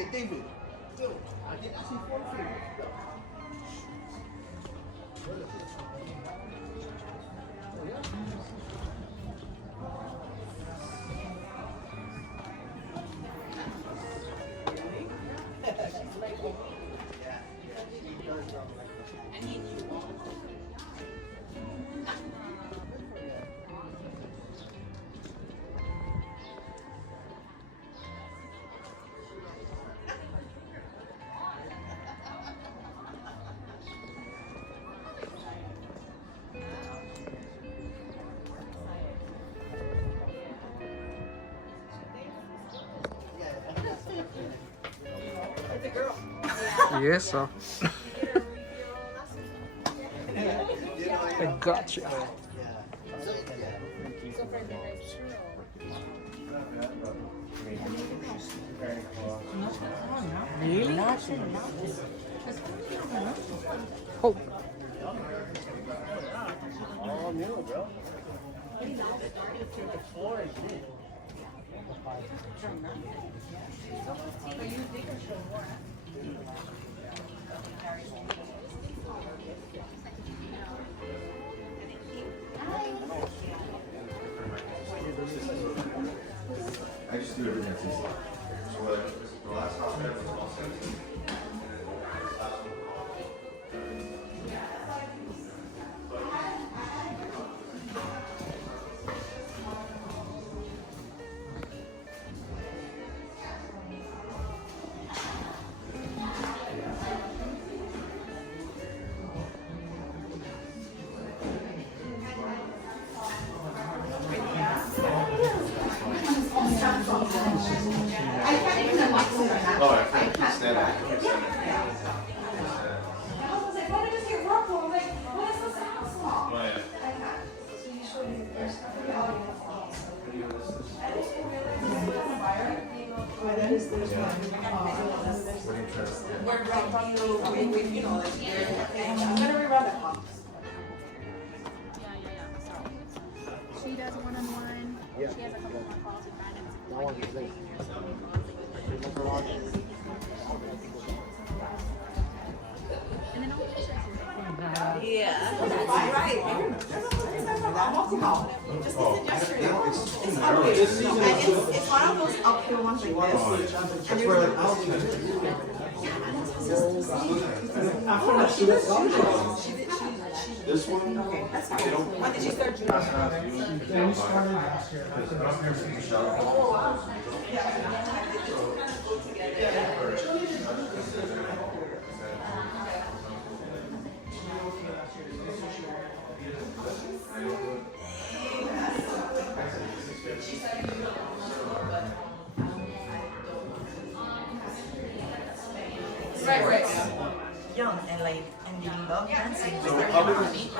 Hey, David. Dude, I can ask you for a favor. Oh, yeah? Yes, so I gotcha. Really? Oh. All new, bro. The floor is new. I just do everything that's easy. So whether the last house I was all 17. Oh, I can't stand it. She does one-on-one. She has a couple more calls with guidance. And then It's one of those uphill ones like this. And you're like, This one? okay, that's fine. They don't. When did you start doing Right. Young and like, and you love dancing. It's like the knees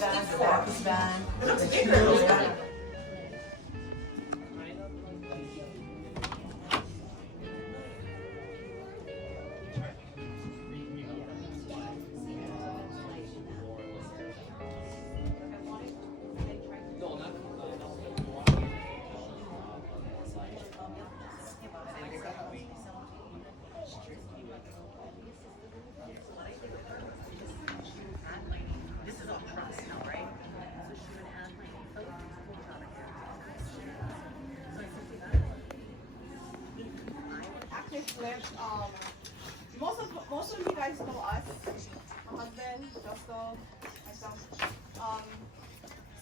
band, the back is band. It looks bigger. This is all trust now, right? So she would add like Active Flips. Most of you guys know us. My husband, Justo, myself.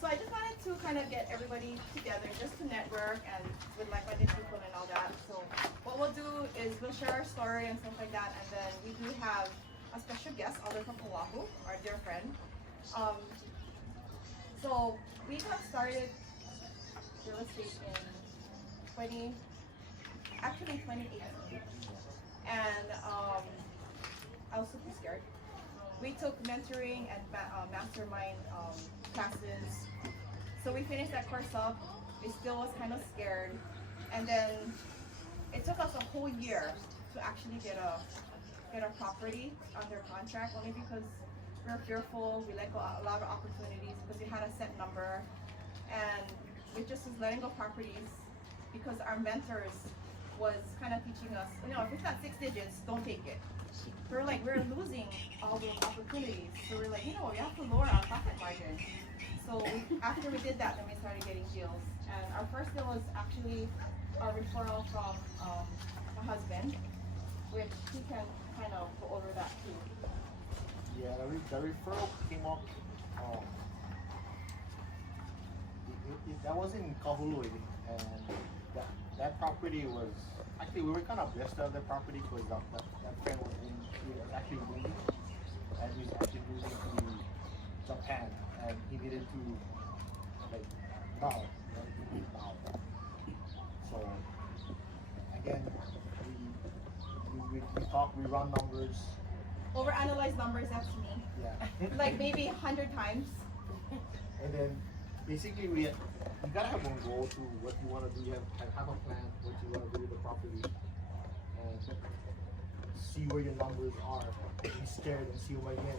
So I just wanted to kind of get everybody together just to network and with like-minded people and all that. So what we'll do is we'll share our story and stuff like that, and then we do have a special guest, Alder from Oahu, our dear friend. So we got started real estate in 2018. And I was super scared. We took mentoring and mastermind classes. So we finished that course up. We still was kind of scared. And then it took us a whole year to actually get a property under contract, only because we were fearful. We let go a lot of opportunities because we had a set number. And we just was letting go properties because our mentors was kind of teaching us, you know, if it's not 6 digits, don't take it. We're like, we're losing all those opportunities. So we're like, you know, we have to lower our profit margin. So after we did that, then we started getting deals. And our first deal was actually a referral from my husband, which he can kind of go over that too. Yeah, the referral came up. That was in Kahului, and that property was actually, we were kind of blessed to have the property because that friend was actually moving, and he was actually moving to Japan, and he needed to like now. So again, we talk, we run numbers. Overanalyze numbers, that's me. Yeah. Like maybe 100 times. And then basically you gotta have one goal to what you want to do. You have a plan what you want to do with the property, and see where your numbers are. Be scared and see them again.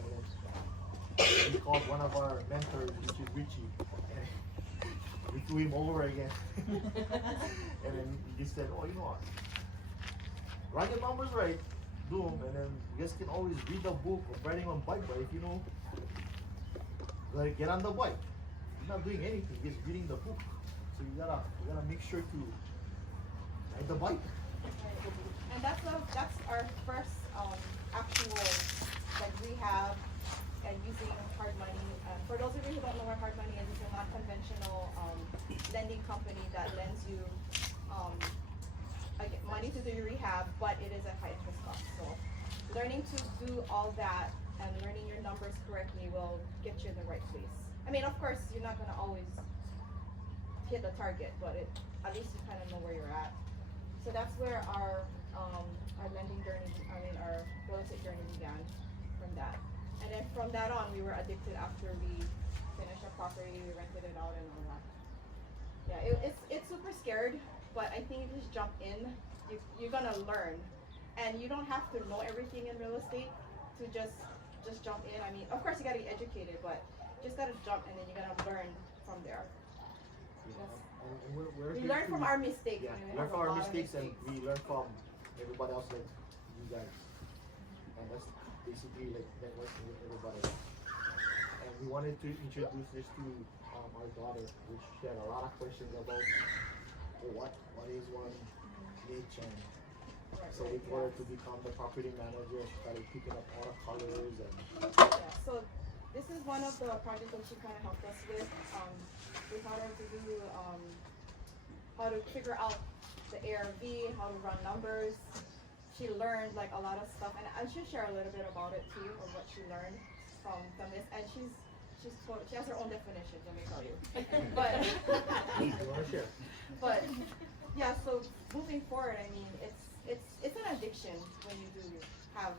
And then we called one of our mentors, which is Richie, and we threw him over again. And then he just said, "Oh, you know what? Run your numbers right, do them, and then you guys can always read the book of riding on bike. But if you know, like get on the bike." You're not doing anything, just reading the book. So you gotta make sure to ride the bike. And that's our first actual like rehab and using hard money. For those of you who don't know what hard money is, it's a non-conventional lending company that lends you money to do your rehab, but it is a high interest cost. So learning to do all that and learning your numbers correctly will get you in the right place. I mean, of course, you're not gonna always hit the target, but at least you kind of know where you're at. So that's where our lending journey, our real estate journey began from that. And then from that on, we were addicted after we finished our property, we rented it out and all that. Yeah, it's super scared, but I think if you just jump in, you're gonna learn. And you don't have to know everything in real estate to just jump in. I mean, of course you gotta be educated, but just gotta jump and then you're gonna learn from there. We learn from our mistakes. Yeah, I mean, learn from our mistakes, and mistakes. we learn from everybody else, like you guys. And that's basically like networking with everybody. And we wanted to introduce this to our daughter, which she had a lot of questions about. What is one niche, and so we told her to become the property manager, started picking up all the colors and. Yeah, so this is one of the projects that she kind of helped us with. We taught her to do how to figure out the ARV, how to run numbers. She learned like a lot of stuff, and I should share a little bit about it too, of what she learned from this. And she has her own definitions, let me tell you. But You wanna share? but yeah, so moving forward, I mean, it's an addiction when you do have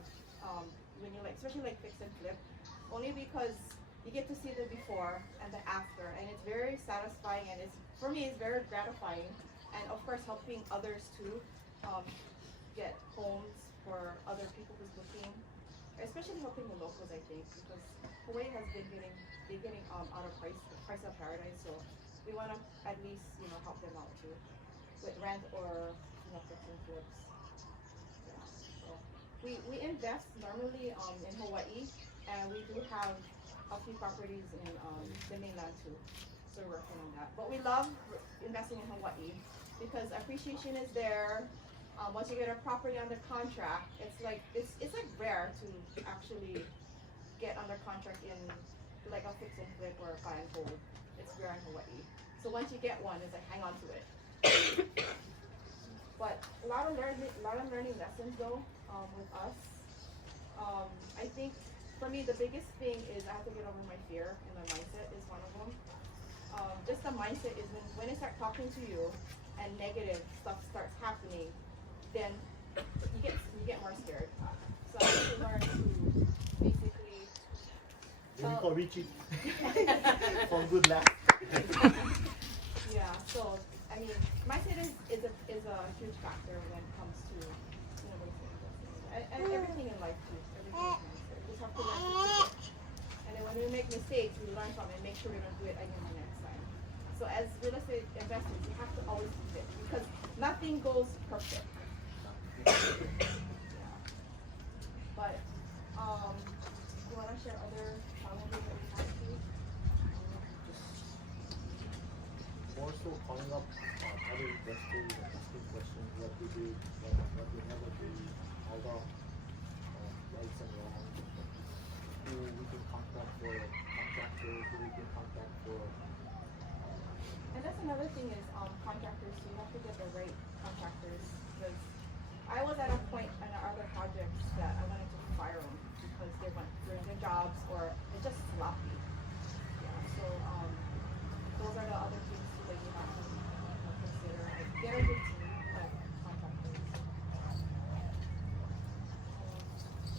when you like, especially like fix and flip. Only because you get to see the before and the after, and it's very satisfying, and for me it's very gratifying, and of course helping others too get homes for other people who's looking, especially helping the locals, I think, because Hawaii has been getting out of price of paradise, so we want to at least help them out too with rent or fix and flips. Yeah, so we invest normally in Hawaii. And we do have a few properties in the mainland too, so we're working on that. But we love investing in Hawaii because appreciation is there. Once you get a property under contract, it's like rare to actually get under contract in like a fix and flip or a buy and hold. It's rare in Hawaii. So once you get one, it's like hang on to it. But a lot of learning lessons though with us. I think. For me, the biggest thing is I have to get over my fear, and my mindset is one of them. Just the mindset is when they start talking to you and negative stuff starts happening, then you get more scared. So I have to learn to basically. Then we call Richie from Good Luck. Yeah. So I mean, mindset is a huge factor when it comes to and everything in life too. Have to learn to do it. And then when we make mistakes, we learn from it and make sure we don't do it again the next time. So as real estate investors, you have to always do it because nothing goes perfect. But you want to share other challenges that we have too? More so calling up other investors and asking questions what they did, what they never did, all the rights and wrongs, who we can contact for contractors, who we can contact for. And that's another thing is contractors. You have to get the right contractors because I was at a point in our other projects that I wanted to fire them because they weren't doing their jobs or they're just sloppy. Yeah. So those are the other things too that you have to consider. Like, get a good team of contractors.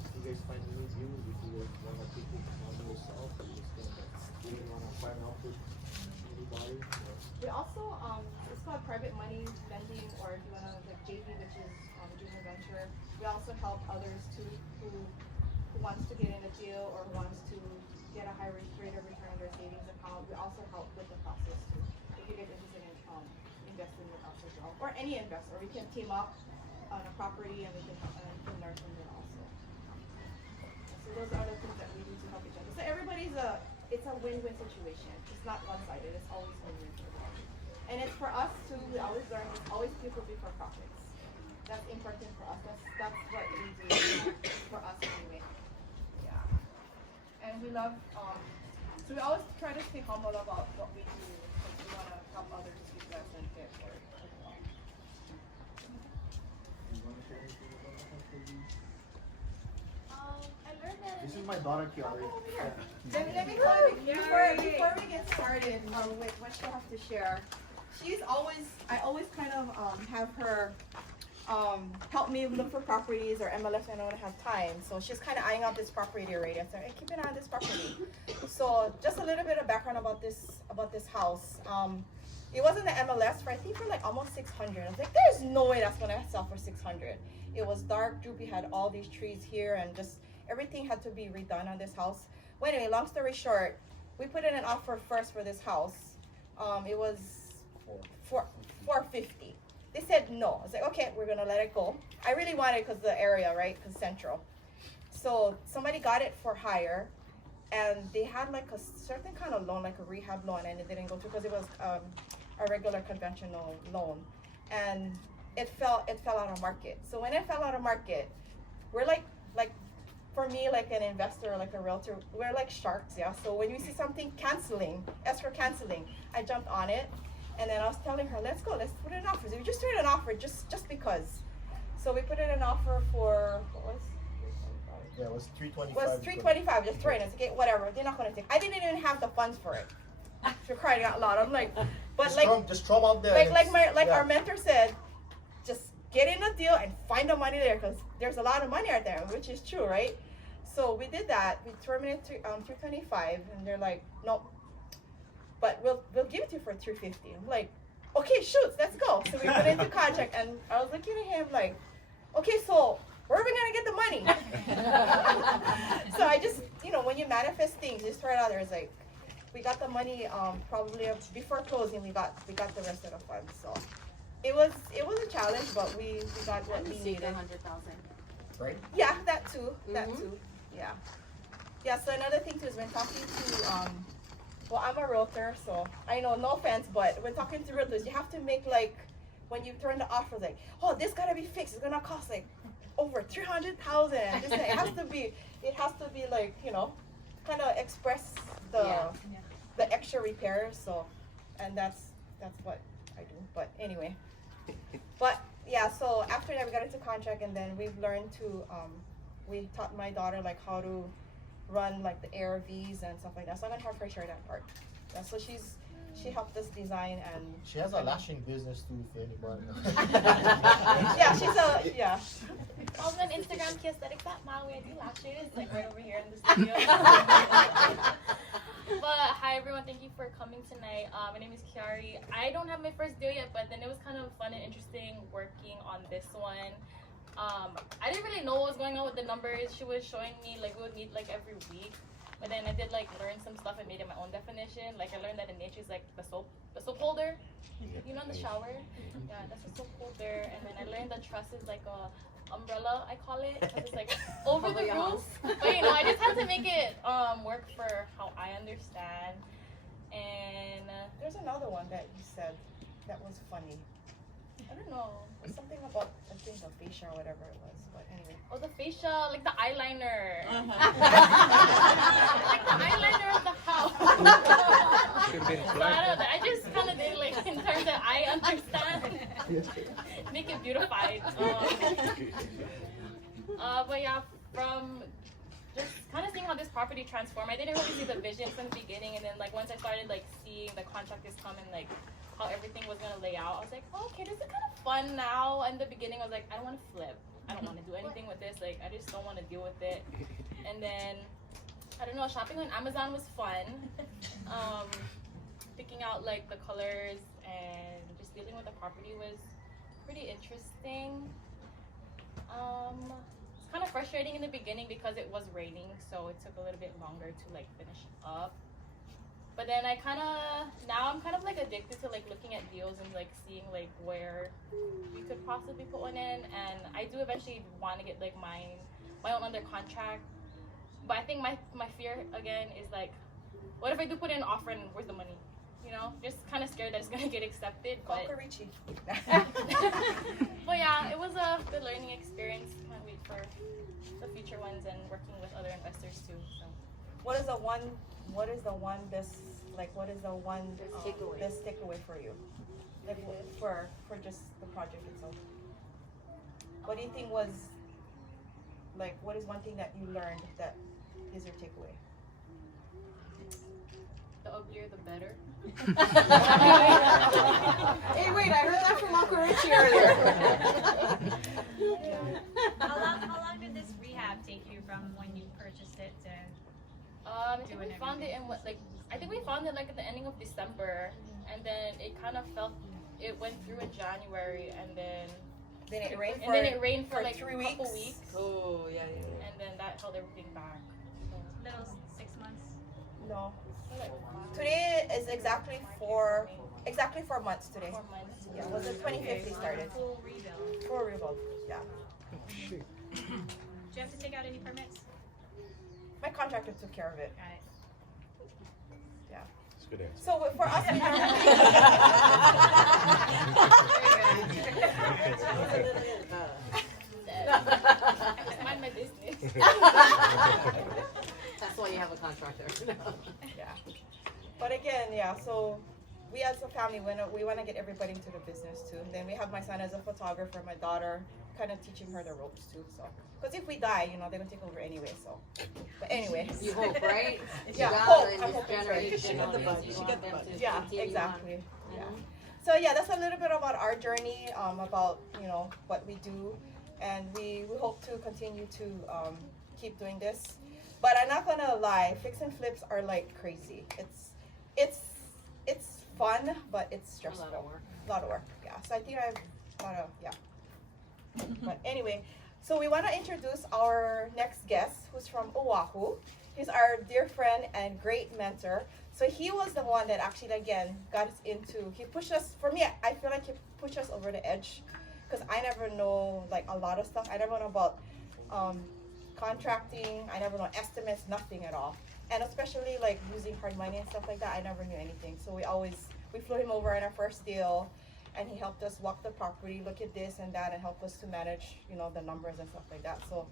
If you guys find any views, if you guys want to take it on yourself, or you just really want to find out with anybody. We also it's called private money lending, or if you want to like JV, which is junior venture. We also help others too who wants to get in a deal or who wants to get a high rate of return on their savings account. We also help with the process too. If you get interested in investing with us as well, or any investor, we can team up on a property and we can learn from there also. So those are the things that we do to help each other. So everybody's it's a win-win situation. It's not one-sided. It's always win-win for everybody. And it's for us too. We always learn. It's always people before profits. That's important for us. That's what we do for us anyway. Yeah. And we love. So we always try to stay humble about what we do because we want to help others be blessed and get for it as well. You want to share anything about that? I learned that. This is my daughter, Kiari. Come over here. Let me tell you before we get started with what she'll have to share. I always kind of have her help me look for properties or MLS when I don't have time. So she's kind of eyeing out this property already. I said, hey, keep an eye on this property. So just a little bit of background about this house. It was in the MLS for I think for like almost 600. I was like, there's no way that's gonna sell for 600. It was dark, droopy, had all these trees here, and just everything had to be redone on this house. Well, anyway, long story short, we put in an offer first for this house. It was $450. They said no. I was like, okay, we're gonna let it go. I really wanted it because the area, right? Because central. So somebody got it for hire, and they had like a certain kind of loan, like a rehab loan, and it didn't go through because it was a regular conventional loan, and it fell out of market. So when it fell out of market, we're like for me, like an investor, like a realtor, we're like sharks, yeah. So when you see something canceling, as for canceling, I jumped on it. And then I was telling her, let's go, let's put in an offer. So we just threw in an offer just because. So we put in an offer for, what was? Yeah, it was $325. It was $325, just throwing it. Okay, whatever, they're not gonna take. I didn't even have the funds for it. You're crying out loud. I'm like, but just throw them out there. Our mentor said, just get in a deal and find the money there because there's a lot of money out there, which is true, right? So we did that. We terminated $325, and they're like, nope. But we'll give it to you for $350. I'm like, okay, shoot, let's go. So we put into contract, and I was looking at him like, okay, so where are we gonna get the money? So I just, when you manifest things, just throw it out there. It's like, we got the money probably before closing. We got the rest of the funds. So it was a challenge, but we got what we needed. 100,000. Right? Yeah, that too. Yeah. Yeah. So another thing too is when talking to well, I'm a realtor, so I know, no offense, but when talking to realtors, you have to make like, when you turn the offer, like, oh, this gotta be fixed. It's gonna cost like over $300,000. It has to be like, kind of express the extra repairs. So, and that's what I do. But anyway, but yeah. So after that, we got into contract, and then we've learned to we taught my daughter like how to run like the ARVs and stuff like that. So I'm gonna have her share that part. Yeah, so she helped us design, and she has a lashing business too, if anybody. yeah. Also on Instagram, Key Aesthetics at Maui. I do lashes, like right over here in the studio. But hi everyone, thank you for coming tonight. My name is Kiari. I don't have my first deal yet, but then it was kind of fun and interesting working on this one. I didn't really know what was going on with the numbers. She was showing me like we would meet like every week, But then I did like learn some stuff and made it my own definition. Like I learned that in nature is like the soap holder. You know, in the shower. Yeah, that's a soap holder. And then I learned the truss is like a umbrella, I call it, because it's like over the roof. But you know, I just had to make it work for how I understand. And There's another one that you said that was funny. I don't know. Something about, I think, the fascia or whatever it was. But anyway. Oh, the fascia, like the eyeliner. Uh-huh. Like the eyeliner of the house. Should be So I don't know. I just kind of did it like in terms that I understand. Make it beautified. But yeah, from just kind of seeing how this property transformed, I didn't really see the vision from the beginning, and then like once I started like seeing the contractors come and like how everything was gonna lay out, I was like, oh, okay, this is kind of fun now. In the beginning, I was like, I don't want to flip. I don't want to do anything with this. Like, I just don't want to deal with it. And then I don't know, shopping on Amazon was fun. Picking out like the colors and just dealing with the property was pretty interesting. It's kind of frustrating in the beginning because it was raining, so it took a little bit longer to like finish up. But then I'm kind of like addicted to like looking at deals and like seeing like where we could possibly put one in. And I do eventually want to get like my own under contract. But I think my fear again is like, what if I do put in an offer and where's the money? You know, just kind of scared that it's gonna get accepted. But but yeah, it was a good learning experience. Can't wait for the future ones and working with other investors too. So. What is the one best takeaway for you? Like for just the project itself. What do you think was like, what is one thing that you learned that is your takeaway? The uglier the better. Hey, wait, I heard that from Uncle Richie earlier. How long did this rehab take you from when you purchased it to? I think we found it in I think we found it like at the ending of December, and then it kind of it went through in January, and then it rained for like 3 a weeks. couple weeks. Oh yeah. And then that held everything back. So. Little 6 months. No. Today is exactly 4 months today. 4 months. Yeah, was it 2050 started? Full rebuild. Full rebuild. Yeah. Do you have to take out any permits? My contractor took care of it. Got it. Yeah. That's a good answer. So for us, we Just mind my business. That's why you have a contractor. yeah. But again, yeah. So we as a family, we want to get everybody into the business too. And then we have my son as a photographer, my daughter, kind of teaching her the ropes too. So, because if we die, you know, they're gonna take over anyway. So, but anyway. You hope, right? Yeah, God, hope. in I this hope it's right. generation, you want them to Yeah, continue exactly. on. Yeah. So yeah, that's a little bit about our journey, about what we do, and we hope to continue to keep doing this. But I'm not gonna lie, fix and flips are like crazy. It's fun, but it's stressful. A lot of work. A lot of work. Yeah. So I think But anyway, so we want to introduce our next guest, who's from Oahu. He's our dear friend and great mentor. So he was the one that actually, again, got us into, he pushed us, for me, I feel like he pushed us over the edge, because I never know like a lot of stuff. I never know about contracting. I never know estimates, nothing at all. And especially like using hard money and stuff like that, I never knew anything. So we flew him over in our first deal, and he helped us walk the property, look at this and that, and help us to manage, the numbers and stuff like that. So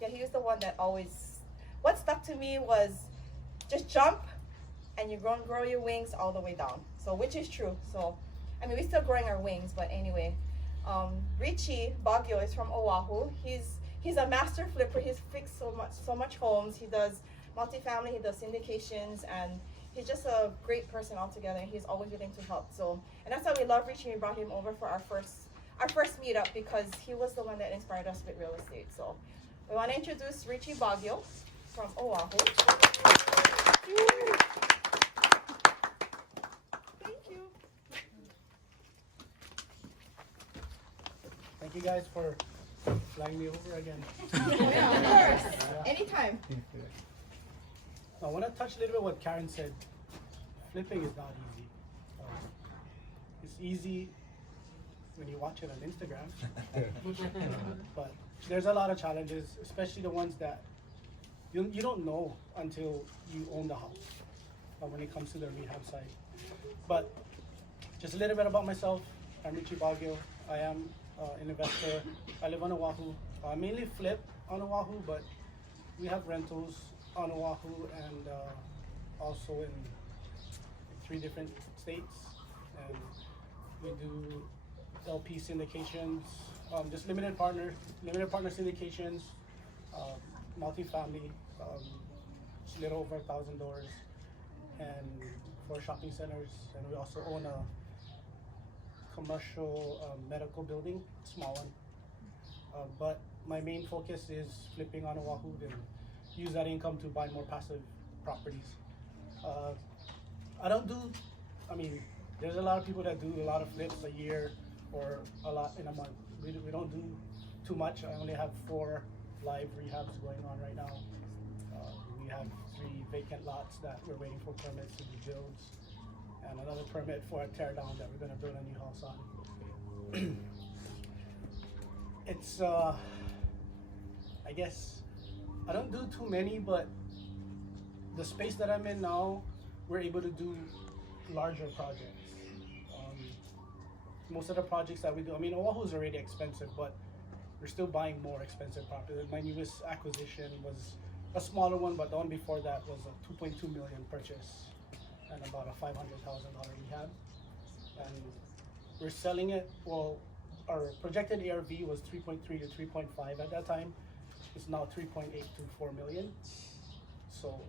yeah, he was the one that always, what stuck to me was just jump and you grow your wings all the way down. So, which is true. So, I mean, we're still growing our wings, but anyway, Richie Baguio is from Oahu. He's a master flipper. He's fixed so much homes. He does multifamily, he does syndications, and he's just a great person altogether, and he's always willing to help. So, and that's why we love Richie. We brought him over for our first meetup, because he was the one that inspired us with real estate. So we want to introduce Richie Baguio from Oahu. Thank you. Thank you guys for flying me over again. Yeah, of course. Anytime. I want to touch a little bit what Karen said. Flipping is not easy. It's easy when you watch it on Instagram, but there's a lot of challenges, especially the ones that you don't know until you own the house when it comes to the rehab side. But just a little bit about myself. I'm Richie Baguio. I am an investor. I live on Oahu. I mainly flip on Oahu, but we have rentals on Oahu and also in 3 different states. And we do LP syndications, just limited partner syndications, multifamily, just a little over $1,000 doors, and 4 shopping centers. And we also own a commercial medical building, small one. But my main focus is flipping on Oahu and use that income to buy more passive properties. There's a lot of people that do a lot of flips a year or a lot in a month. We don't do too much. I only have 4 live rehabs going on right now. We have 3 vacant lots that we're waiting for permits to be built, and another permit for a tear down that we're gonna build a new house on. It's I guess I don't do too many, but the space that I'm in now, we're able to do larger projects. Most of the projects that we do, Oahu is already expensive, but we're still buying more expensive properties. My newest acquisition was a smaller one, but the one before that was a 2.2 million purchase and about a $500,000 rehab. And we're selling it, well, our projected ARV was 3.3 to 3.5 at that time. It's now 3.8 to 4 million. So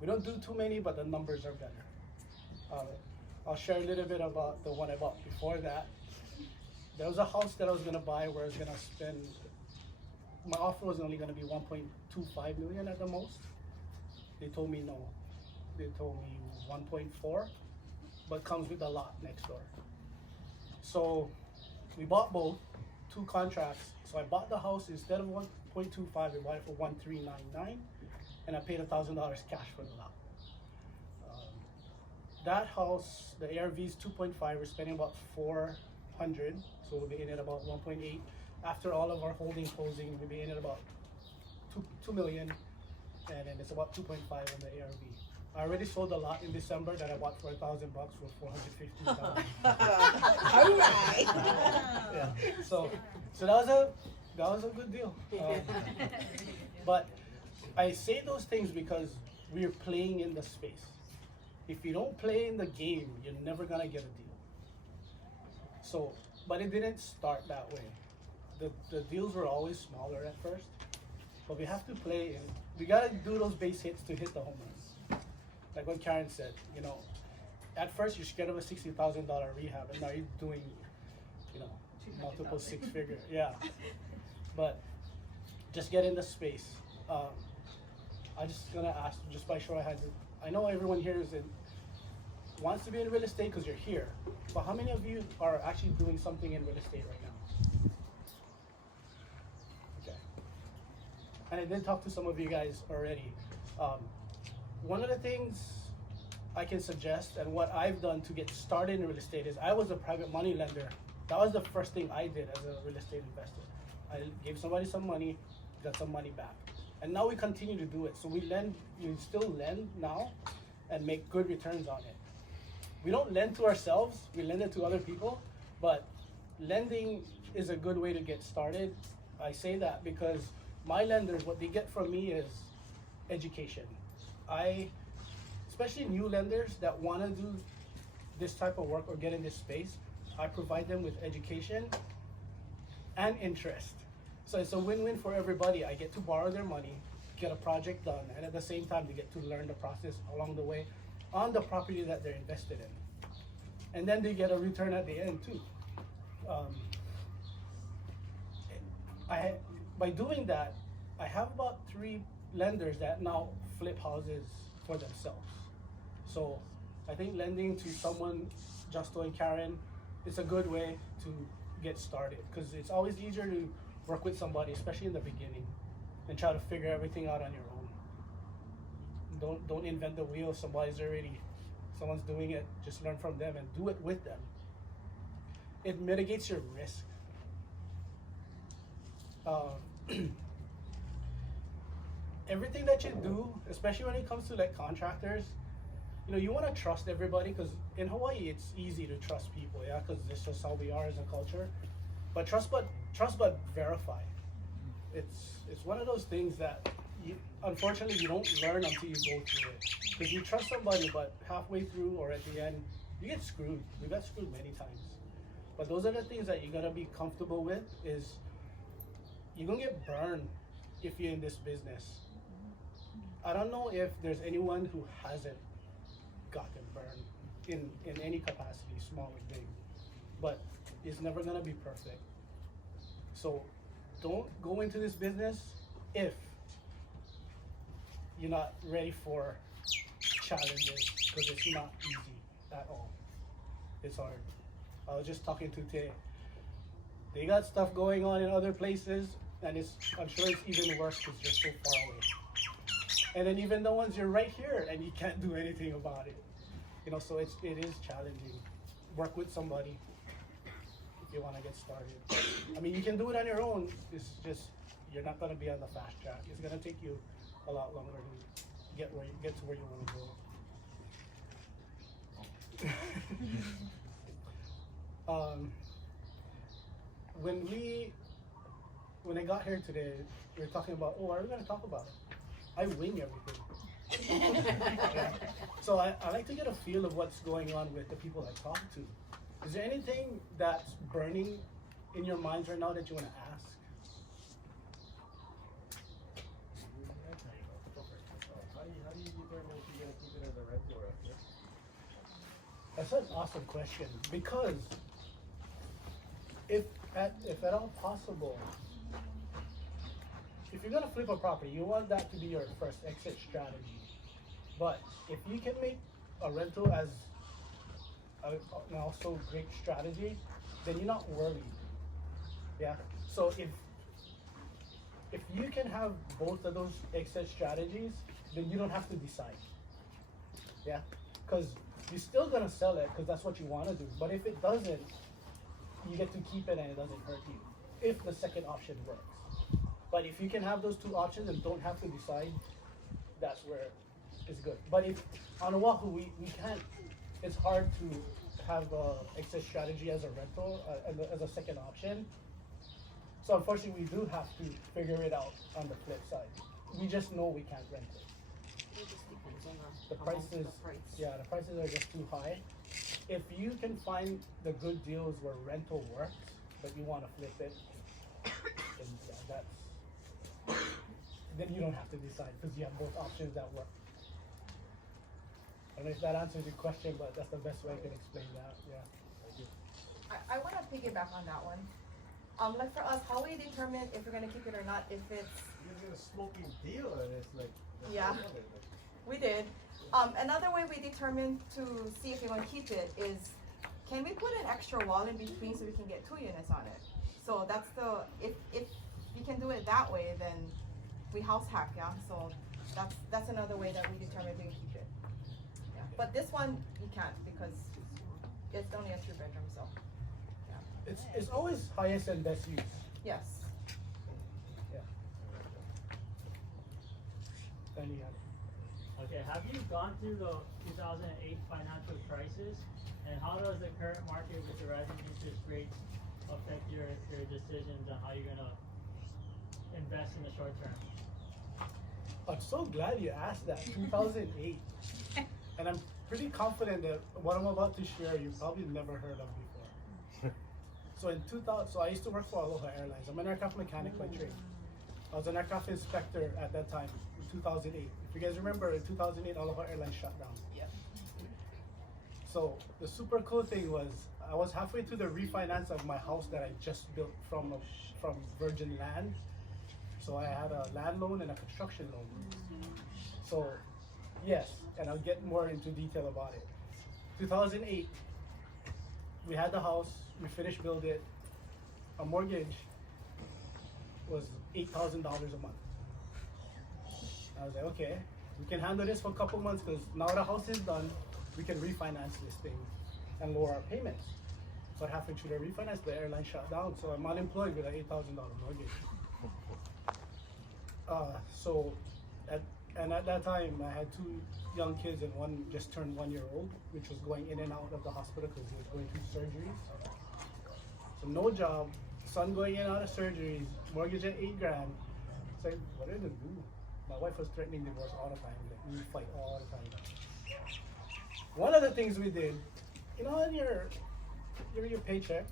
we don't do too many, but the numbers are better. I'll share a little bit about the one I bought before that. There was a house that I was gonna buy where I was gonna spend, my offer was only gonna be 1.25 million at the most. They told me no. They told me 1.4, but comes with a lot next door. So we bought both, 2 contracts. So I bought the house, instead of 1.25, I bought it for 1.399, and I paid $1,000 cash for the lot. That house, the ARV is 2.5. We're spending about 400, so we'll be in at about 1.8. After all of our holding closing, we'll be in at about 2 million, and then it's about 2.5 on the ARV. I already sold a lot in December that I bought for $1,000 for 450,000. All right. Yeah. So that was a good deal. But I say those things because we're playing in the space. If you don't play in the game, you're never gonna get a deal. So, but it didn't start that way. The deals were always smaller at first, but we have to play and we gotta do those base hits to hit the home runs. Like what Karen said, at first you're scared of a $60,000 rehab, and now you're doing, multiple 6-figure. Yeah. But just get in the space. I'm just gonna ask, just by show of hands, I know everyone here wants to be in real estate because you're here, but how many of you are actually doing something in real estate right now? Okay. And I did talk to some of you guys already. One of the things I can suggest, and what I've done to get started in real estate, is I was a private money lender. That was the first thing I did as a real estate investor. I gave somebody some money, got some money back. And now we continue to do it. So we still lend now and make good returns on it. We don't lend to ourselves, we lend it to other people, but lending is a good way to get started. I say that because my lenders, what they get from me is education. Especially new lenders that want to do this type of work or get in this space, I provide them with education and interest. So it's a win-win for everybody. I get to borrow their money, get a project done, and at the same time they get to learn the process along the way on the property that they're invested in. And then they get a return at the end too. By doing that, I have about 3 lenders that now flip houses for themselves. So I think lending to someone, Justo and Karen, is a good way to get started, because it's always easier to work with somebody, especially in the beginning, and try to figure everything out on your own. Don't invent the wheel. Someone's doing it. Just learn from them and do it with them. It mitigates your risk. Everything that you do, especially when it comes to like contractors, you know, you want to trust everybody, because in Hawaii it's easy to trust people, yeah, because this is just how we are as a culture. But trust but verify. It's one of those things that unfortunately you don't learn until you go through it. Because you trust somebody, but halfway through or at the end, you get screwed. We got screwed many times. But those are the things that you gotta be comfortable with. Is you're gonna get burned if you're in this business. I don't know if there's anyone who hasn't gotten burned in any capacity, small or big, but it's never gonna be perfect. So don't go into this business if you're not ready for challenges, because it's not easy at all. It's hard. I was just talking to Tay. They got stuff going on in other places, and I'm sure it's even worse because you're so far away. And then even the ones you're right here and you can't do anything about it. You know, so it is challenging. Work with somebody if you want to get started. I mean, you can do it on your own. It's just you're not going to be on the fast track. It's going to take you a lot longer to get to where you want to go. When I got here today, we were talking about, what are we going to talk about? I wing everything. Yeah. So I like to get a feel of what's going on with the people I talk to. Is there anything that's burning in your minds right now that you want to ask? How do you determine if you're going to keep it as a rental or a flip? That's an awesome question, because if at all possible, if you're gonna flip a property, you want that to be your first exit strategy. But if you can make a rental as an also great strategy, then you're not worried. Yeah. So if you can have both of those exit strategies, then you don't have to decide. Yeah. Because you're still gonna sell it because that's what you want to do. But if it doesn't, you get to keep it and it doesn't hurt you. If the second option works. But if you can have those two options and don't have to decide, that's where it's good. But if on Oahu we can't, it's hard to have a exit strategy as a rental, as a second option. So unfortunately we do have to figure it out on the flip side. We just know we can't rent it. It just depends on The prices, yeah, the prices are just too high. If you can find the good deals where rental works, but you want to flip it, then yeah, then you don't have to decide because you have both options that work. I don't know if that answers your question, but that's the best way I can explain that. Yeah. I want to piggyback on that one. Like for us, how we determine if we're gonna keep it or not, if it's You're going to smoking deal and it's like, Yeah. We did. Another way we determine to see if we want to keep it is, can we put an extra wall in between so we can get 2 units on it? So that's if we can do it that way, then we house hack, yeah? So that's another way that we determine if we can keep it. Yeah. But this one, you can't because it's only a 2-bedroom, so, yeah. It's always highest and best use. Yes. Yeah. And yeah. Okay, have you gone through the 2008 financial crisis, and how does the current market with the rising interest rates affect your decisions on how you're gonna invest in the short term? I'm so glad you asked that. 2008. And I'm pretty confident that what I'm about to share you probably never heard of before. So in 2000, so I used to work for Aloha Airlines. I'm an aircraft mechanic by trade. I was an aircraft inspector at that time, in 2008. If you guys remember, in 2008, Aloha Airlines shut down. Yeah. So the super cool thing was, I was halfway through the refinance of my house that I just built from Virgin Land. So I had a land loan and a construction loan. So yes, and I'll get more into detail about it. 2008, we had the house, we finished building it. A mortgage was $8,000 a month. I was like, okay, we can handle this for a couple months because now the house is done, we can refinance this thing and lower our payments. But halfway through the refinance, the airline shut down, so I'm unemployed with an $8,000 mortgage. At that time, I had 2 young kids and one just turned 1 year old, which was going in and out of the hospital because he was going through surgeries. So no job, son going in and out of surgeries, mortgage at $8,000. It's like, what are you gonna do? My wife was threatening divorce all the time. Like, we fight all the time. One of the things we did, you know, in your paycheck,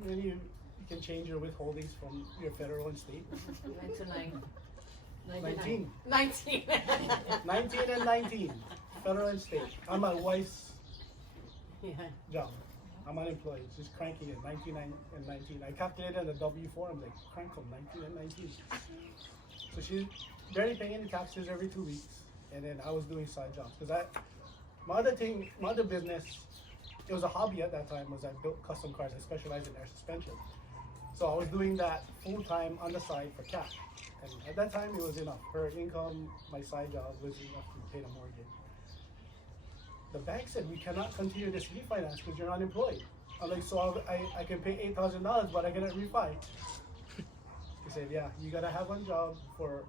and then you can change your withholdings from your federal and state. 19. 19. 19 and 19, federal and state. On my wife's job. I'm unemployed. She's cranking it, 19 and 19. I calculated on the W4, I'm like, crank them, 19 and 19. So she's barely paying any taxes every 2 weeks. And then I was doing side jobs. Because my other business, it was a hobby at that time, was I built custom cars. I specialized in air suspension. So I was doing that full time on the side for cash. And at that time, it was enough. Her income, my side job was enough to pay the mortgage. The bank said, we cannot continue this refinance because you're unemployed. I'm like, so I can pay $8,000, but I cannot refi. They said, yeah, you gotta have one job for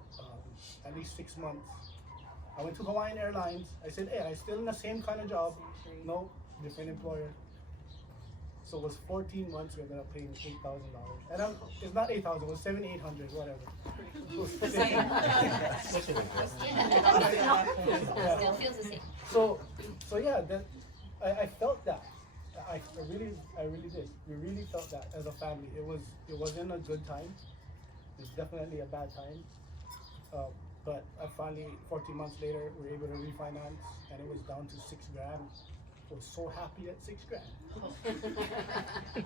at least 6 months. I went to Hawaiian Airlines. I said, hey, I still in the same kind of job. No, different employer. So it was 14 months we ended up paying $8,000. And it's not 8,000, it was 7,800, whatever. Still feels the same. So yeah, I felt that. I really did. We really felt that as a family. It wasn't a good time. It's definitely a bad time. But I finally, 14 months later, we were able to refinance, and it was down to $6,000. I was so happy at $6,000.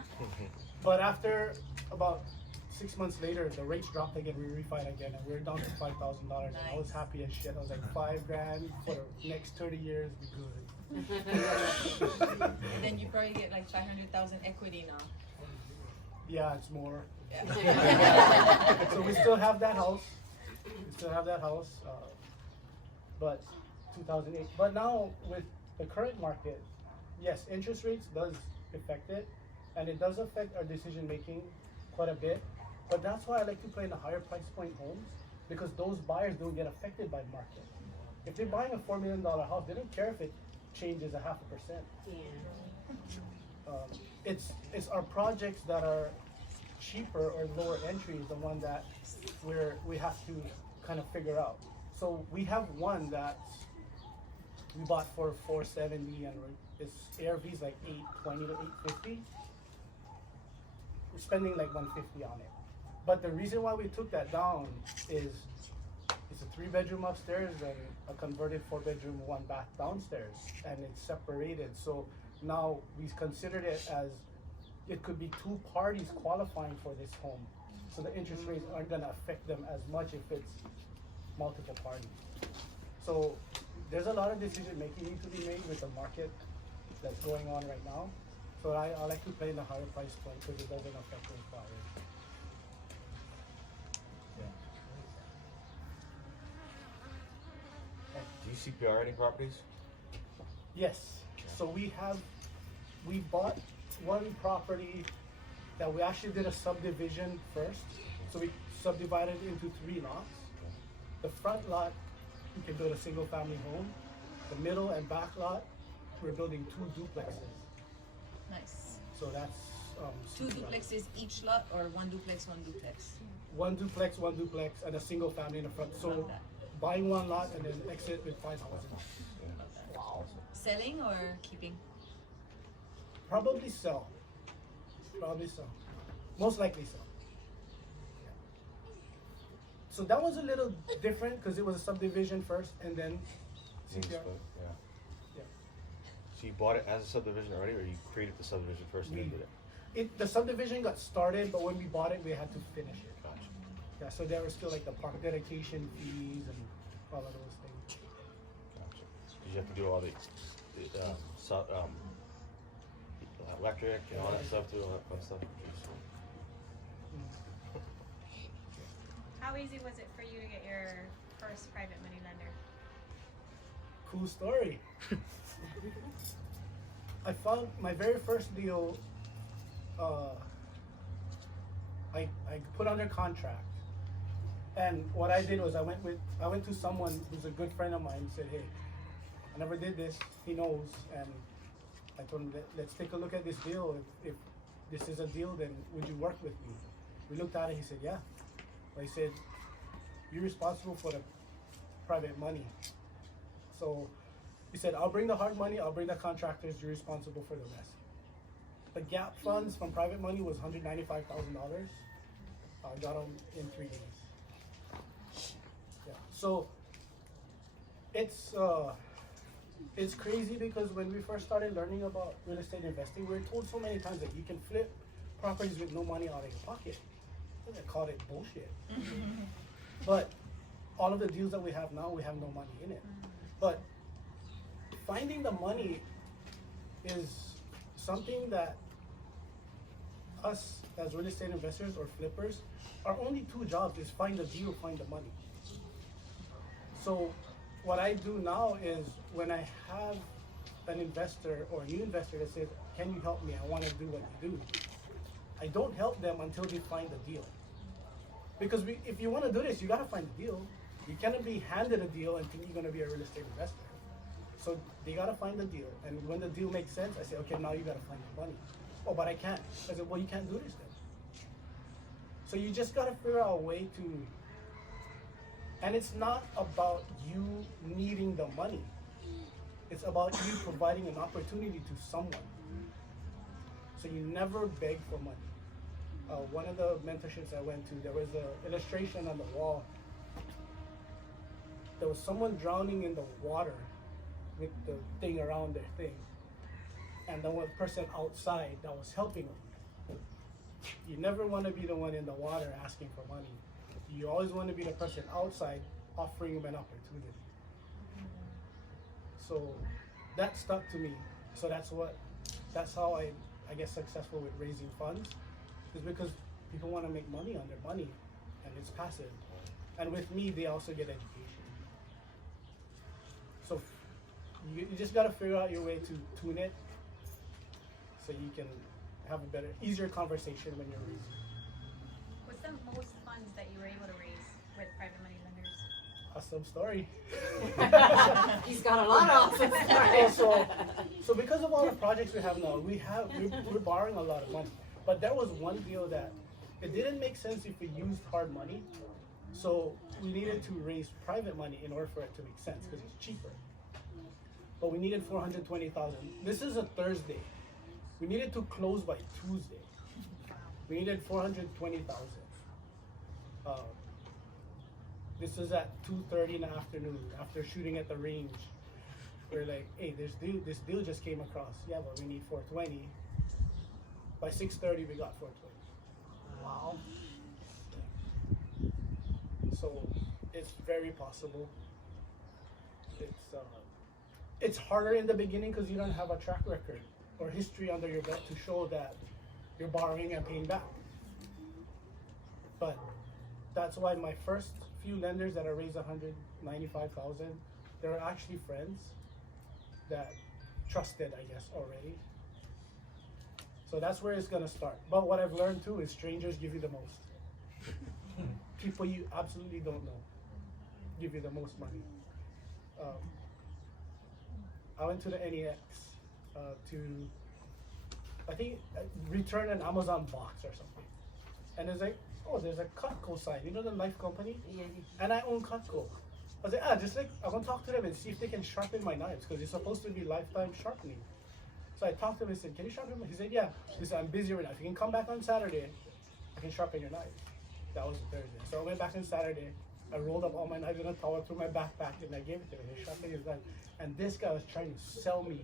But after about 6 months later, the rates dropped again. We refined again, and we were down to $5,000. And I was happy as shit. I was like, $5,000 for the next 30 years, be good. And then you probably get like 500,000 equity now. Yeah, it's more. Yeah. So we still have that house. But 2008. But now with the current market, yes, interest rates does affect it, and it does affect our decision making quite a bit. But that's why I like to play in the higher price point homes, because those buyers don't get affected by market. If they're buying a $4 million house, they don't care if it changes 0.5%. Yeah. It's our projects that are cheaper or lower entry is the one that we have to kind of figure out. So we have one that we bought for $470, and its ARV is like $820 to $850. We're spending like $150 on it. But the reason why we took that down is it's a 3-bedroom upstairs and a converted 4-bedroom, 1-bath downstairs, and it's separated. So now we considered it as it could be 2 parties qualifying for this home. So the interest rates aren't gonna affect them as much if it's multiple parties. So there's a lot of decision making need to be made with the market that's going on right now. So I like to play in the higher price point because it doesn't affect those buyers. Do you CPR any properties? Yes. So we bought one property that we actually did a subdivision first. So we subdivided it into 3 lots. The front lot, we can build a single family home. The middle and back lot, we're building 2 duplexes. Nice. So that's 2 duplexes each lot, or 1 duplex, 1 duplex? 1 duplex, and a single family in the front. So buying 1 lot and then exit with 5 houses. Wow. Selling or keeping? Probably sell. Most likely sell. So that was a little different because it was a subdivision first and then CPR. Yeah. So you bought it as a subdivision already, or you created the subdivision first and then did it? The subdivision got started, but when we bought it, we had to finish it. Gotcha. Yeah, so there were still like the park dedication fees and all of those things. Gotcha. Did you have to do all the electric and all that stuff too, all that fun stuff? How easy was it for you to get your first private money lender? cool story. I found my very first deal. I put under contract, and what I did was I went to someone who's a good friend of mine and said, hey, I never did this. He knows, and I told him, let's take a look at this deal. If this is a deal, then would you work with me? We looked at it. He said, yeah. I said, you're responsible for the private money. So he said, I'll bring the hard money, I'll bring the contractors, you're responsible for the rest. The gap funds from private money was $195,000. I got them in 3 days. Yeah. So it's crazy because when we first started learning about real estate investing, we were told so many times that you can flip properties with no money out of your pocket. I called it bullshit. But all of the deals that we have now, we have no money in it. But finding the money is something that us as real estate investors or flippers, our only 2 jobs is find the deal, find the money. So what I do now is when I have an investor or a new investor that says, can you help me? I want to do what you do. I don't help them until they find the deal. Because if you want to do this, you got to find the deal. You cannot be handed a deal and think you're going to be a real estate investor. So they got to find the deal. And when the deal makes sense, I say, okay, now you got to find the money. Oh, but I can't. I said, well, you can't do this then. So you just got to figure out a way to, and it's not about you needing the money. It's about you providing an opportunity to someone. So you never beg for money. One of the mentorships I went to, there was an illustration on the wall. There was someone drowning in the water with the thing around their thing. And there was a person outside that was helping them. You never want to be the one in the water asking for money. You always want to be the person outside offering them an opportunity. So that stuck to me. So that's how I get successful with raising funds, is because people want to make money on their money, and it's passive. And with me, they also get education. So you just got to figure out your way to tune it so you can have a better, easier conversation when you're raising. What's the most funds that you were able to raise with private money lenders? Awesome story. He's got a lot of awesome stories. So because of all the projects we have now, we're borrowing a lot of money. But there was one deal that it didn't make sense if we used hard money. So we needed to raise private money in order for it to make sense because it's cheaper. But we needed $420,000. This is a Thursday. We needed to close by Tuesday. We needed $420,000. This is at 2:30 in the afternoon after shooting at the range. We're like, hey, this deal just came across. Yeah, but we need 420. By 6:30, we got 420. Wow. So it's very possible. It's harder in the beginning because you don't have a track record or history under your belt to show that you're borrowing and paying back. But that's why my first few lenders that I raised $195,000, they were actually friends that trusted, I guess, already. So that's where it's gonna start. But what I've learned too is strangers give you the most. People you absolutely don't know give you the most money. I went to the NEX to, I think, return an Amazon box or something. And it's like, oh, there's a Cutco sign. You know the knife company? Yeah. And I own Cutco. I was like, I'm gonna talk to them and see if they can sharpen my knives because it's supposed to be lifetime sharpening. So I talked to him and said, can you sharpen my? He said, yeah. He said, I'm busy right now. If you can come back on Saturday, I can sharpen your knives. That was a Thursday. So I went back on Saturday. I rolled up all my knives in a towel, threw my backpack, and I gave it to him. He sharpened his knife. And this guy was trying to sell me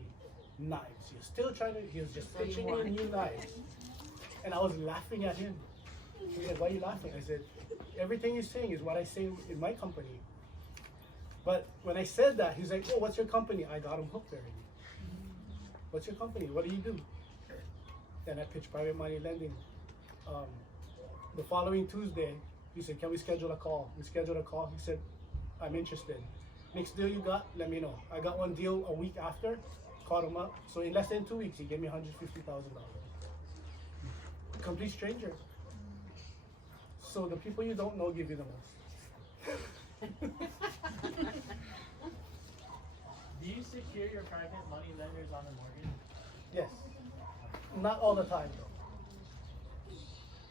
knives. He was still trying to, he was just pitching me new knives. And I was laughing at him. He said, why are you laughing? I said, everything you're saying is what I say in my company. But when I said that, he's like, oh, what's your company? I got him hooked already. What's your company? What do you do? Then I pitched private money lending. The following Tuesday, he said, can we schedule a call? We scheduled a call. He said, I'm interested. Next deal you got, let me know. I got one deal a week after, called him up. So in less than 2 weeks, he gave me $150,000. Complete stranger. So the people you don't know give you the most. Do you secure your private money lenders on the mortgage? Yes. Not all the time though.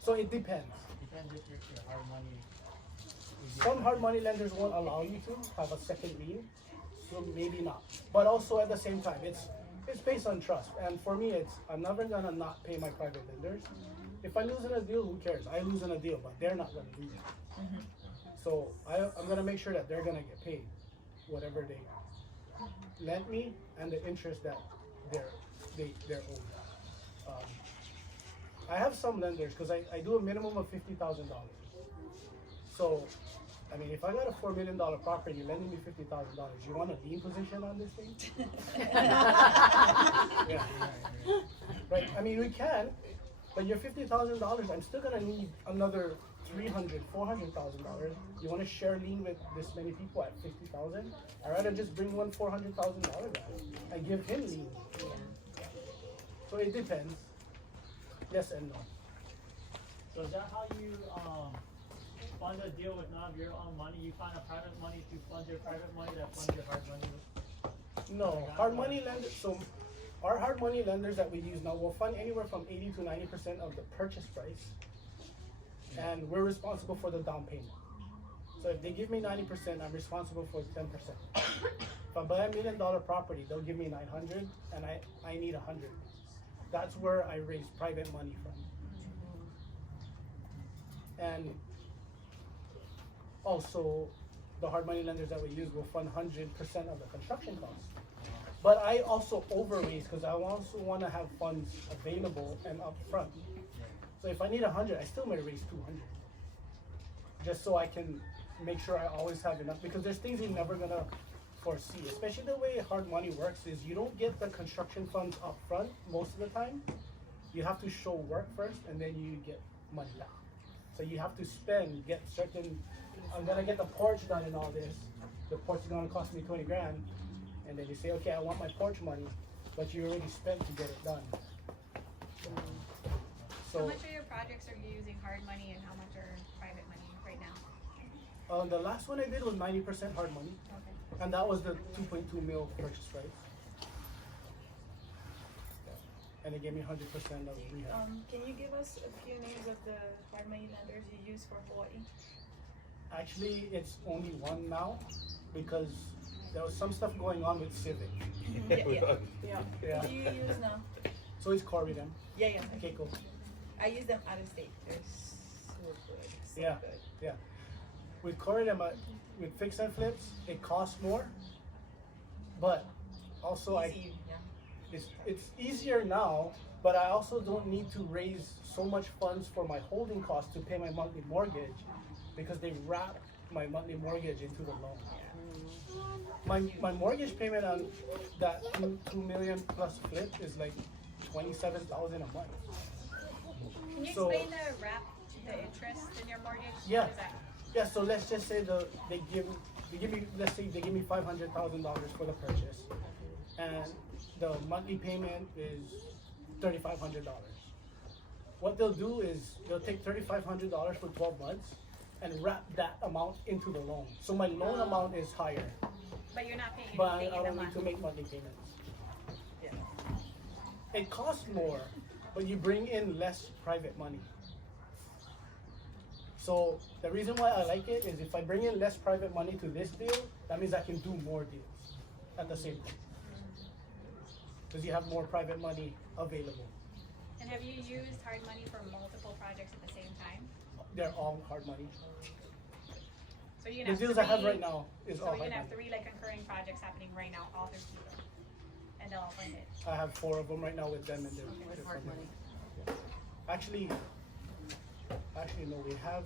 So it depends. Depends if your hard money. Some hard money lenders won't allow you to have a second lien, so maybe not. But also at the same time, it's based on trust. And for me, I'm never gonna not pay my private lenders. If I lose in a deal, who cares? I lose in a deal, but they're not gonna lose. So I'm gonna make sure that they're gonna get paid, whatever they lent me and the interest that they're owed. I have some lenders because I do a minimum of $50,000. So, I mean, if I got a $4 million property, you're lending me $50,000. You want a lien position on this thing? Yeah. Right. I mean, we can, but your $50,000, I'm still gonna need another $300,000, $400,000. You want to share lien with this many people at $50,000? I'd rather just bring one $400,000 guy and give him lien. So it depends. Yes and no. So is that how you fund a deal with none of your own money? You find a private money to fund your private money that funds your hard money? No, hard money lenders. So our hard money lenders that we use now will fund anywhere from 80 to 90% of the purchase price, and we're responsible for the down payment. So if they give me 90%, I'm responsible for 10%. If I buy $1 million property, they'll give me 900, and I need 100. That's where I raise private money from. And also, the hard money lenders that we use will fund 100% of the construction costs. But I also over-raise because I also want to have funds available and upfront. So if I need 100, I still may raise 200. Just so I can make sure I always have enough, because there's things you're never gonna foresee. Especially the way hard money works is you don't get the construction funds upfront most of the time. You have to show work first and then you get money back. So you have to spend, get certain, I'm gonna get the porch done and all this. The porch is gonna cost me 20 grand. And then you say, okay, I want my porch money, but you already spent to get it done. How much of your projects are you using hard money and how much are private money right now? The last one I did was 90% hard money. Okay. And that was the 2.2 mil purchase price. And they gave me 100% of rehab. Can you give us a few names of the hard money lenders you use for Hawaii? Actually, it's only one now because there was some stuff going on with Civic. Yeah. Who do you use now? So it's Corridem. Yeah. Okay, cool. I use them out of state. They're so good. So Yeah. good. Yeah. With Corridem, with fix and flips, it costs more, but also Easy, yeah. it's easier now, but I also don't need to raise so much funds for my holding costs to pay my monthly mortgage because they wrap my monthly mortgage into the loan. My mortgage payment on that 2 million plus flip is like $27,000 a month. Can you So- explain the interest in your mortgage? Yeah. What is that? Yeah, so let's just say they give me let's say they give me $500,000 for the purchase, and the monthly payment is $3,500. What they'll do is they'll take $3,500 for 12 months and wrap that amount into the loan. So my loan amount is higher, But you're not paying but I anything in the don't need month. to make monthly payments. Yeah. It costs more, but you bring in less private money. So the reason why I like it is if I bring in less private money to this deal, that means I can do more deals at the same time. Because you have more private money available. And have you used hard money for multiple projects at the same time? They're all hard money. So you The can have deals three, I have right now is so all you hard can have money. 3 like concurring projects happening right now, all 3 people. And they'll all fund it. I have 4 of them right now with them and they're With hard funding. money. Actually no, we have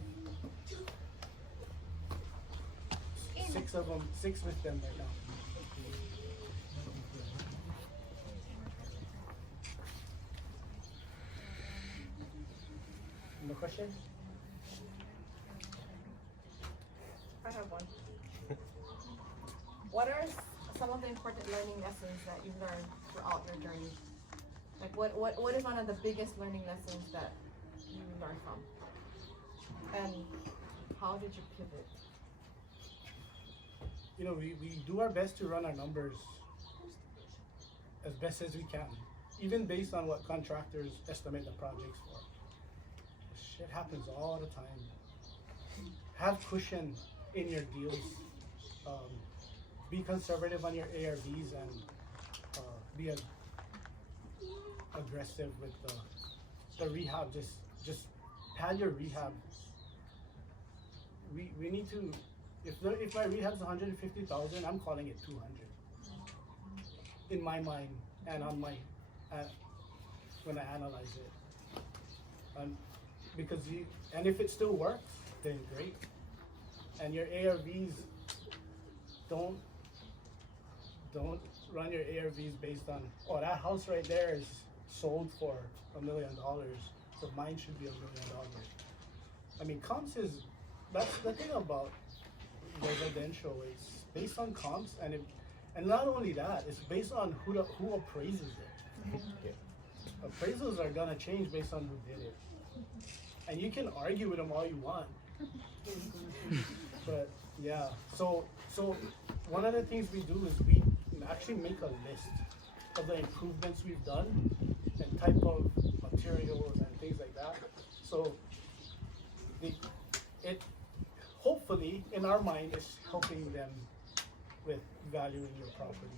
6 of them, 6 with them right now. No question? I have one. What are some of the important learning lessons that you've learned throughout your journey? Like what is one of the biggest learning lessons that you learned from? And how did you pivot? You know, we do our best to run our numbers as best as we can, even based on what contractors estimate the projects for. Shit happens all the time. Have cushion in your deals. Be conservative on your ARVs and be aggressive with the rehab. Just pad your rehab. We need to. If my rehab's 150,000, I'm calling it 200. In my mind and on my when I analyze it, because and if it still works, then great. And your ARVs don't run your ARVs based on, oh, that house right there is sold for $1 million, so mine should be $1 million. I mean, comps that's the thing about residential. It's based on comps, and not only that, it's based on who appraises it. Appraisals are gonna change based on who did it, and you can argue with them all you want. But yeah, so one of the things we do is we actually make a list of the improvements we've done and type of materials and things like that. So it hopefully in our mind is helping them with valuing your property.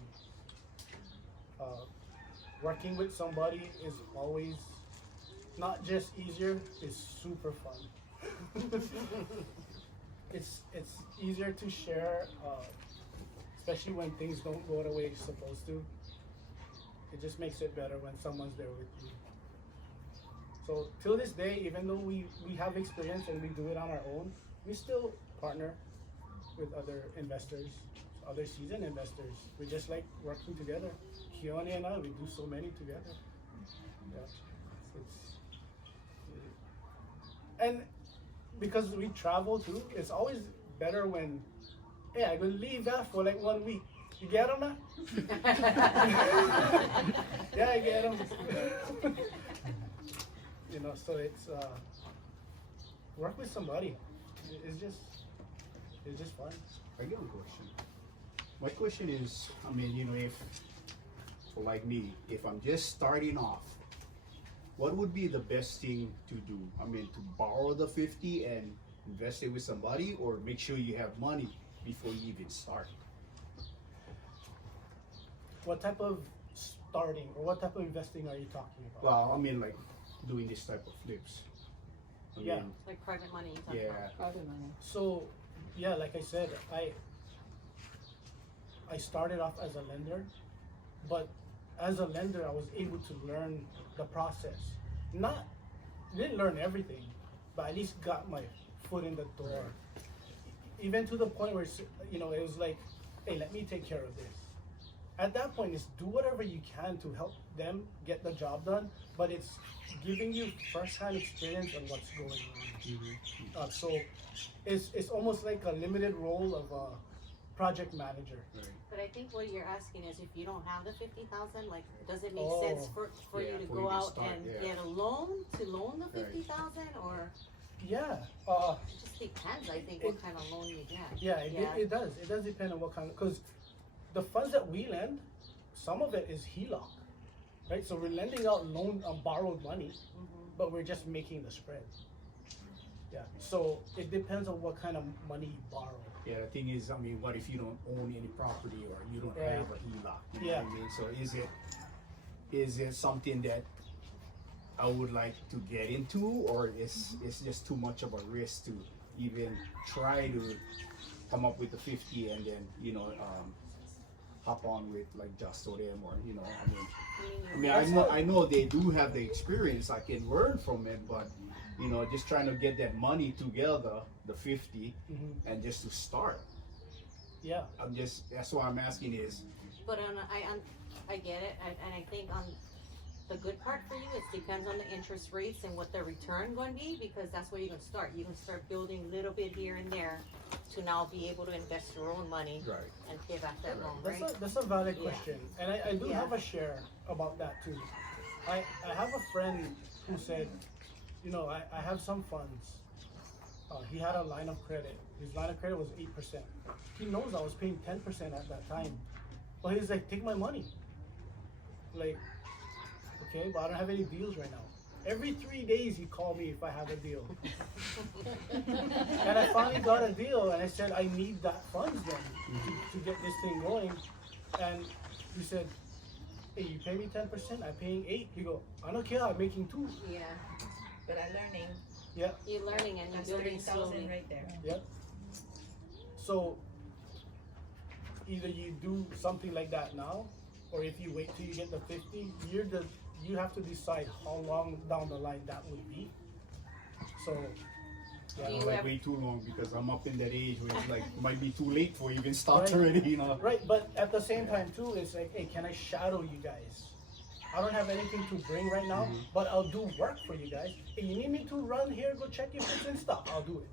Working with somebody is always not just easier, it's super fun. It's easier to share, especially when things don't go the way it's supposed to. It just makes it better when someone's there with you. So till this day, even though we have experience and we do it on our own, we still partner with other investors, other seasoned investors. We just like working together. Keone and I, we do so many together. Yeah. And because we travel too, it's always better when, hey, I will leave that for like 1 week. You get them now? Yeah, I get them. You know, so it's work with somebody. It's just fun. I got a question. My question is, I mean, you know, if, like me, if I'm just starting off, what would be the best thing to do? I mean, to borrow the 50 and invest it with somebody, or make sure you have money before you even start? What type of starting or what type of investing are you talking about? Well, I mean, like doing this type of flips. I Yeah. mean, Like private money. yeah. Private money. So, yeah, like I said, I started off as a lender, but as a lender, I was able to learn the process. Didn't learn everything, but at least got my foot in the door. Even to the point where, you know, it was like, hey, let me take care of this. At that point, it's do whatever you can to help them get the job done, but it's giving you first-hand experience on what's going on. So it's almost like a limited role of a project manager. Right. But I think what you're asking is if you don't have the 50,000, like, does it make sense for Yeah, you to for go you to out start, and yeah. get a loan to loan the 50,000, or Yeah. it just depends, I think, what kind of loan you get. Yeah, it does. It does depend on what kind of, because the funds that we lend, some of it is HELOC, right? So we're lending out borrowed money, but we're just making the spread. Yeah, so it depends on what kind of money you borrow. Yeah, the thing is, I mean, what if you don't own any property or you don't Right. have a HELOC? You know Yeah. what I mean? So is it something that I would like to get into, or it's just too much of a risk to even try to come up with the 50 and then, you know, hop on with like Just or them, or, you know, I know they do have the experience, I can learn from it, but, you know, just trying to get that money together, the 50, and just to start. Yeah. That's why I'm asking is, But I get it, and I think the good part for you, it depends on the interest rates and what the return going to be, because that's where you can start. You can start building a little bit here and there to now be able to invest your own money Right. and pay back that loan, right? That's a valid Yeah. question, and I do Yeah. have a share about that too. I have a friend who said, you know, I have some funds. He had a line of credit. His line of credit was 8%. He knows I was paying 10% at that time, but he's like, take my money. Like, okay, but I don't have any deals right now. Every 3 days he called me if I have a deal. And I finally got a deal, and I said, I need that funds then to get this thing going. And he said, hey, you pay me 10%, I'm paying 8. He go, I don't care, I'm making 2. Yeah, but I'm learning. Yeah. You're learning and you're That's building 30,000 slowly. right there. Yep. So either you do something like that now, or if you wait till you get the 50, you have to decide how long down the line that would be. So Yeah, Do I you like have- way too long because I'm up in that age where it's like might be too late for even start Right. already, you know. right, but at the same time too, it's like, hey, can I shadow you guys? I don't have anything to bring right now, but I'll do work for you guys. Hey, you need me to run here, go check if it's in stock, I'll do it.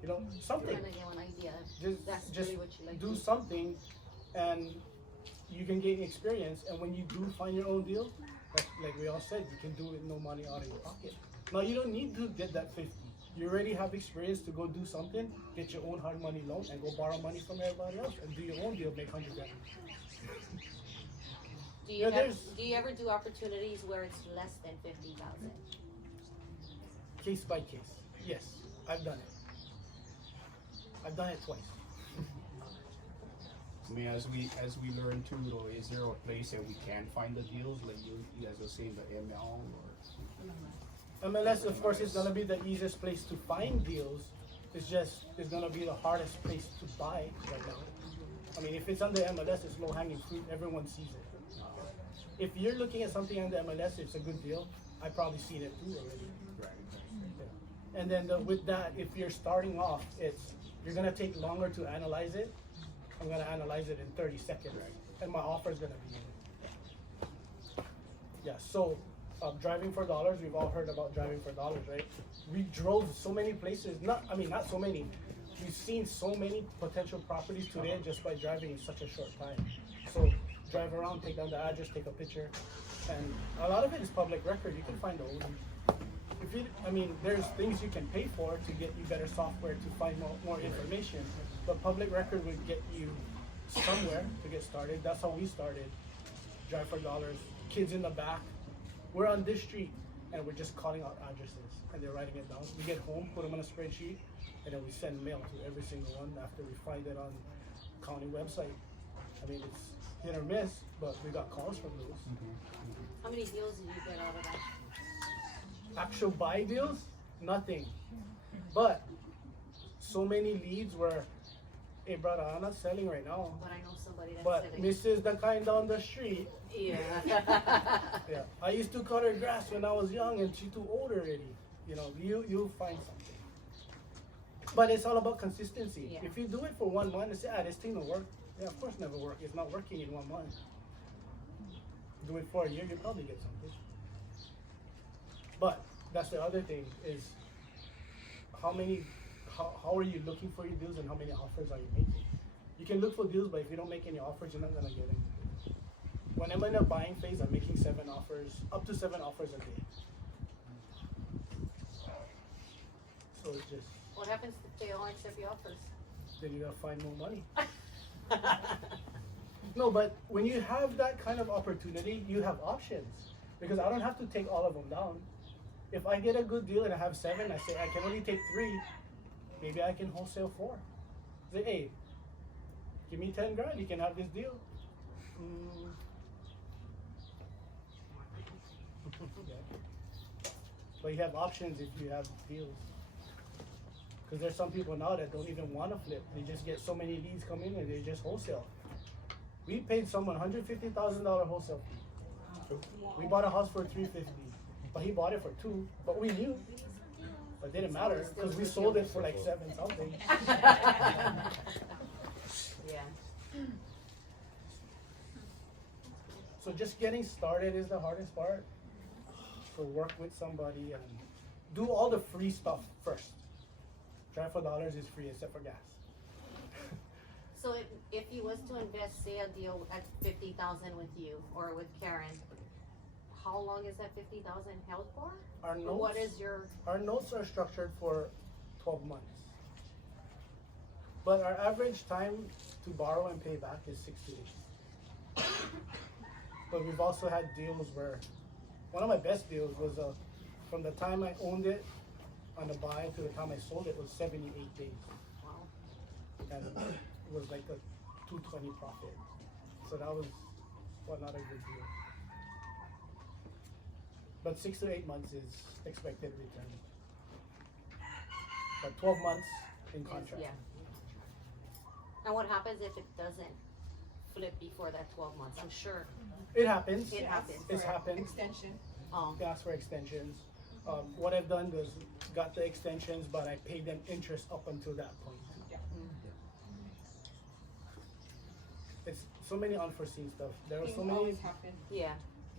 You know, something. Trying to get an idea. Just That's really what you like. do to something, and you can gain experience. And when you do find your own deal, like we all said, you can do it no money out of your pocket. Now you don't need to get that 50. You already have experience to go do something, get your own hard money loan, and go borrow money from everybody else, and do your own deal, make 100 grand. Do Yeah, you there's- do you ever do opportunities where it's less than 50,000? Case by case. Yes, I've done it. I've done it twice. I mean, as we learn too, though, is there a place that we can find the deals, like you guys were saying, the ML or? MLS, of course, is gonna be the easiest place to find deals. It's gonna be the hardest place to buy right now. I mean, if it's on the MLS, it's low hanging fruit. Everyone sees it. If you're looking at something on the MLS, it's a good deal. I've probably seen it too already. Right. Yeah. And then with that, if you're starting off, you're gonna take longer to analyze it. I'm gonna analyze it in 30 seconds, and my offer is gonna be in it. Yeah. So, driving for dollars. We've all heard about driving for dollars, right? We drove so many places. Not so many. We've seen so many potential properties today just by driving in such a short time. So, drive around, take down the address, take a picture, and a lot of it is public record. You can find the OD. There's things you can pay for to get you better software to find more information, but public record would get you somewhere to get started. That's how we started. Drive for dollars. Kids in the back. We're on this street, and we're just calling out addresses, and they're writing it down. We get home, put them on a spreadsheet, and then we send mail to every single one after we find it on county website. I mean, it's hit or miss, but we got calls from those. How many deals did you get out of that? Actual buy deals, nothing. But so many leads were, hey brother, I'm not selling right now. But I know somebody that's But selling. Mrs. the kind down the street, Yeah. yeah. I used to cut her grass when I was young and she's too old already. You know, you'll find something. But it's all about consistency. Yeah. If you do it for 1 month and say, this thing will work, yeah, of course never work. It's not working in 1 month. Do it for a year, you'll probably get something. But that's the other thing is how are you looking for your deals and how many offers are you making? You can look for deals, but if you don't make any offers, you're not gonna get them. When I'm in a buying phase, I'm making 7 offers, up to 7 offers a day. So it's just, What happens if they all accept your offers? then you gotta find more money. No, but when you have that kind of opportunity, you have options. Because I don't have to take all of them down. If I get a good deal and I have 7, I say I can only take 3. Maybe I can wholesale 4. Say, hey, give me 10 grand, you can have this deal. Yeah. But you have options if you have deals. Because there's some people now that don't even want to flip. They just get so many leads come in and they just wholesale. We paid someone $150,000 wholesale fee. We bought a house for $350,000, but he bought it for $2,000. But we knew, but it didn't matter because we sold it for like 7 something. Yeah. So just getting started is the hardest part. go work with somebody and do all the free stuff first. Drive for dollars is free except for gas. So if you was to invest, say a deal at 50,000 with you or with Karen, how long is that 50,000 held for? Our Or notes, what is your, our notes are structured for 12 months. But our average time to borrow and pay back is 6 to 8. But we've also had deals where, one of my best deals was from the time I owned it on the buy to the time I sold it was 78 days. wow, And it was like a 220 profit. So that was, well, not a good deal. But 6 to 8 months is expected return. But 12 months in contract. yeah. And what happens if it doesn't flip before that 12 months? I'm sure It happens. it happens. It's happened. Extension. Ask for extensions. What I've done is got the extensions, but I paid them interest up until that point. It's so many unforeseen stuff. There are so Things many. always happen. Yeah.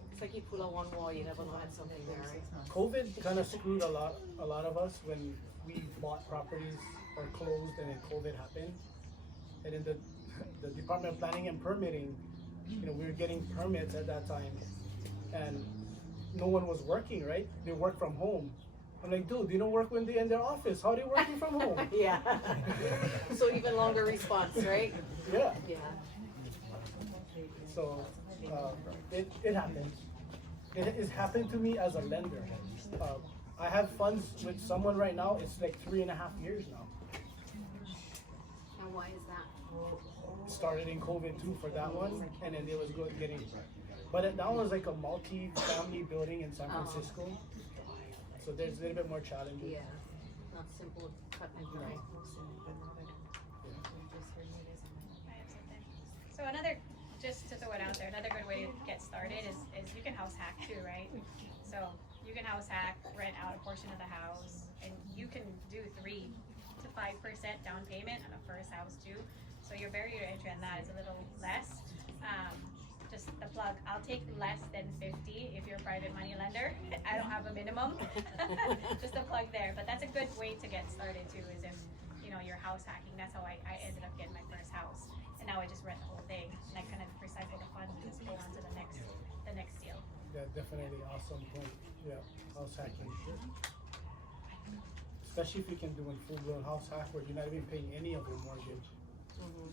It's like you pull on one wall, you never know had something there, right? COVID kind of screwed a lot of us when we bought properties or closed, and then COVID happened. And in the Department of Planning and Permitting, we were getting permits at that time, and no one was working, right? They work from home. I'm like, dude, they don't work when they're in their office. How are they working from home? Yeah. So even longer response, right? Yeah. Yeah. So it happens. It has happened to me as a lender. I have funds with someone right now. It's like 3.5 years now. And why is that? Started in COVID too for that one, and then it was good getting. But that one was like a multi-family building in San Francisco, so there's a little bit more challenging. Yeah. Not simple, cut and dry. So another, just to throw it out there, another good way to get started is you can house hack too, right? So you can house hack, rent out a portion of the house, and you can do 3 to 5% down payment on a first house too. So your barrier to entry on that is a little less. Just the plug, I'll take less than 50 if you're a private money lender. I don't have a minimum. Just a plug there. But that's a good way to get started too, is if you're house hacking. That's how I ended up getting my first house. And now I just rent the whole thing. And I kind of recycle the funds and just go on to the next deal. Yeah, definitely awesome point. Yeah, house hacking. Especially if you can do a full-blown house hack where you're not even paying any of your mortgage. Mm-hmm.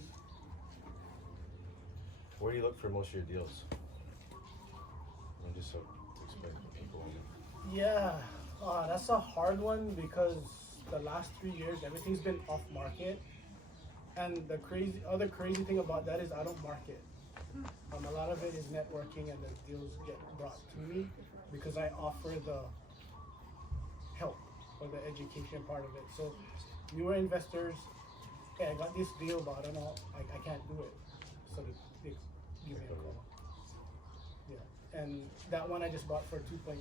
Where do you look for most of your deals? Just so explain to people. Yeah, that's a hard one because the last 3 years everything's been off market, and the other crazy thing about that is I don't market. A lot of it is networking, and the deals get brought to me because I offer the help or the education part of it. So newer investors, hey, I got this deal, but I don't know, I can't do it. So they give me a call. Yeah, and that one I just bought for 2.2.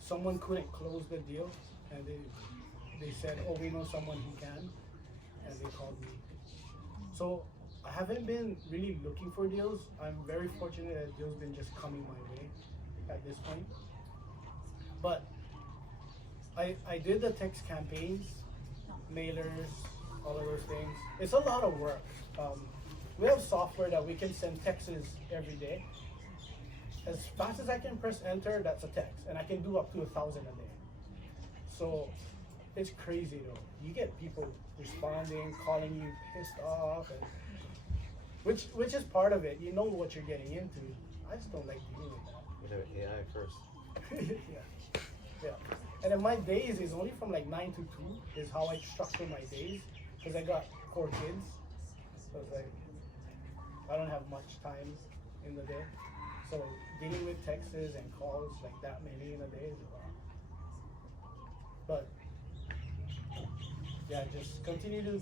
Someone couldn't close the deal, and they said, oh, we know someone who can, and they called me. So I haven't been really looking for deals. I'm very fortunate that deals been just coming my way at this point. But I did the text campaigns, mailers, all of those things. It's a lot of work. We have software that we can send texts every day. As fast as I can press enter, that's a text, and I can do up to 1,000 a day. So it's crazy though. You get people responding, calling you pissed off, and which is part of it. You know what you're getting into. I just don't like dealing with that. You know, AI first. Yeah. And then my days is only from like 9 to 2 is how I structure my days, because I got 4 kids. So it's like I don't have much time in the day. So dealing with texts and calls like that many in a day is a lot. But yeah, just continue to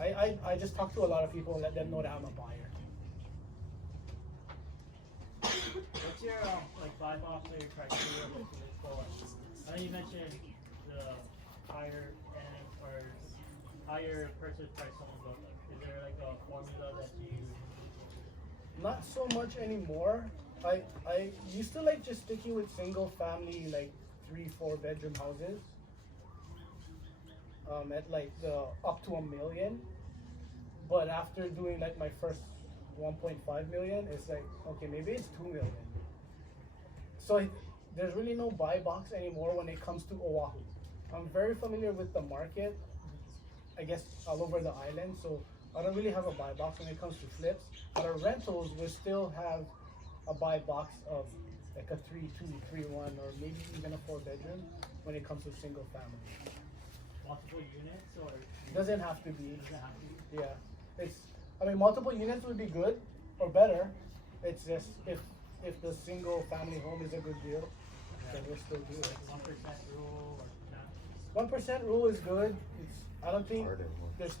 I just talk to a lot of people and let them know that I'm a buyer. What's your buy box or your criteria that you look for? I know you mentioned the higher end or higher purchase price someone goes like. Is there like a formula that you? Not so much anymore. I used to like just sticking with single family, like 3-4 bedroom houses. At like the up to $1 million. But after doing like my first 1.5 million, it's like, okay, maybe it's 2 million. So there's really no buy box anymore when it comes to Oahu. I'm very familiar with the market, I guess all over the island, so I don't really have a buy box when it comes to flips. But our rentals will still have a buy box of like a 3-2, 3-1, or maybe even a 4-bedroom when it comes to single family. Multiple units or? Doesn't have to be. Doesn't have to be? Yeah, I mean, multiple units would be good or better. It's just if the single family home is a good deal, then we'll still do it. 1% rule or not? 1% rule is good. I don't think there's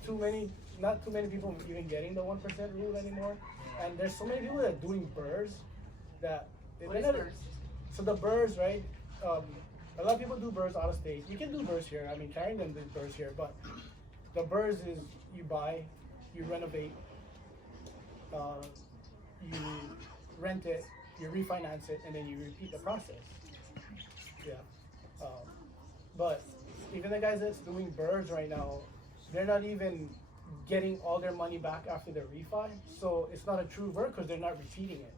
not too many people even getting the 1% rule anymore. And there's so many people that are doing burrs that. What is burrs? So the burrs, right? A lot of people do burrs out of state. You can do burrs here. I mean, Carrington does burrs here, but the burrs is you buy, you renovate, you rent it, you refinance it, and then you repeat the process. Yeah. But even the guys that's doing burrs right now, they're not even getting all their money back after the refi. So it's not a true burr because they're not repeating it.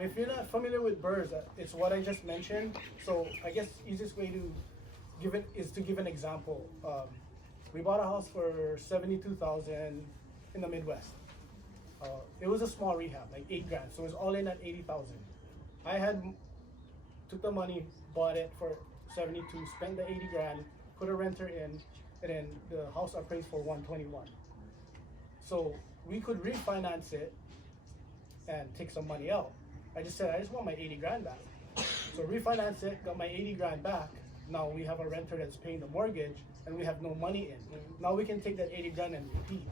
If you're not familiar with burrs, it's what I just mentioned. So I guess easiest way to give it is to give an example. We bought a house for $72,000 in the Midwest. It was a small rehab, like $8 grand. So it was all in at $80,000. I took the money, bought it for 72, spent the 80 grand, put a renter in, and then the house appraised for 121. So we could refinance it and take some money out. I just said, I just want my 80 grand back. So refinance it, got my 80 grand back. Now we have a renter that's paying the mortgage and we have no money in. Now we can take that 80 grand and repeat.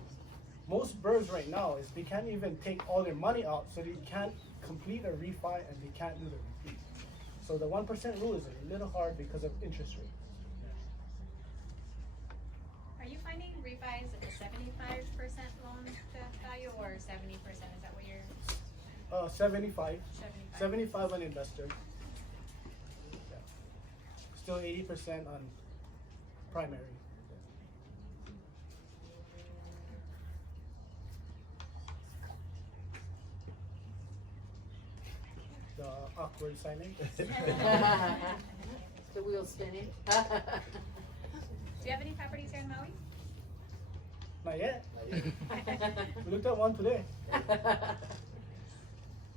Most burrs right now is they can't even take all their money out, so they can't complete a refi and they can't do the repeat. So the 1% rule is a little hard because of interest rates. Are you finding refis at a 75% loan to value or 70%? Is that what you're? 75. 75 on investor. Yeah. Still 80% on primary. The awkward signing. The wheel spinning. Do you have any properties here in Maui? Not yet. We looked at one today.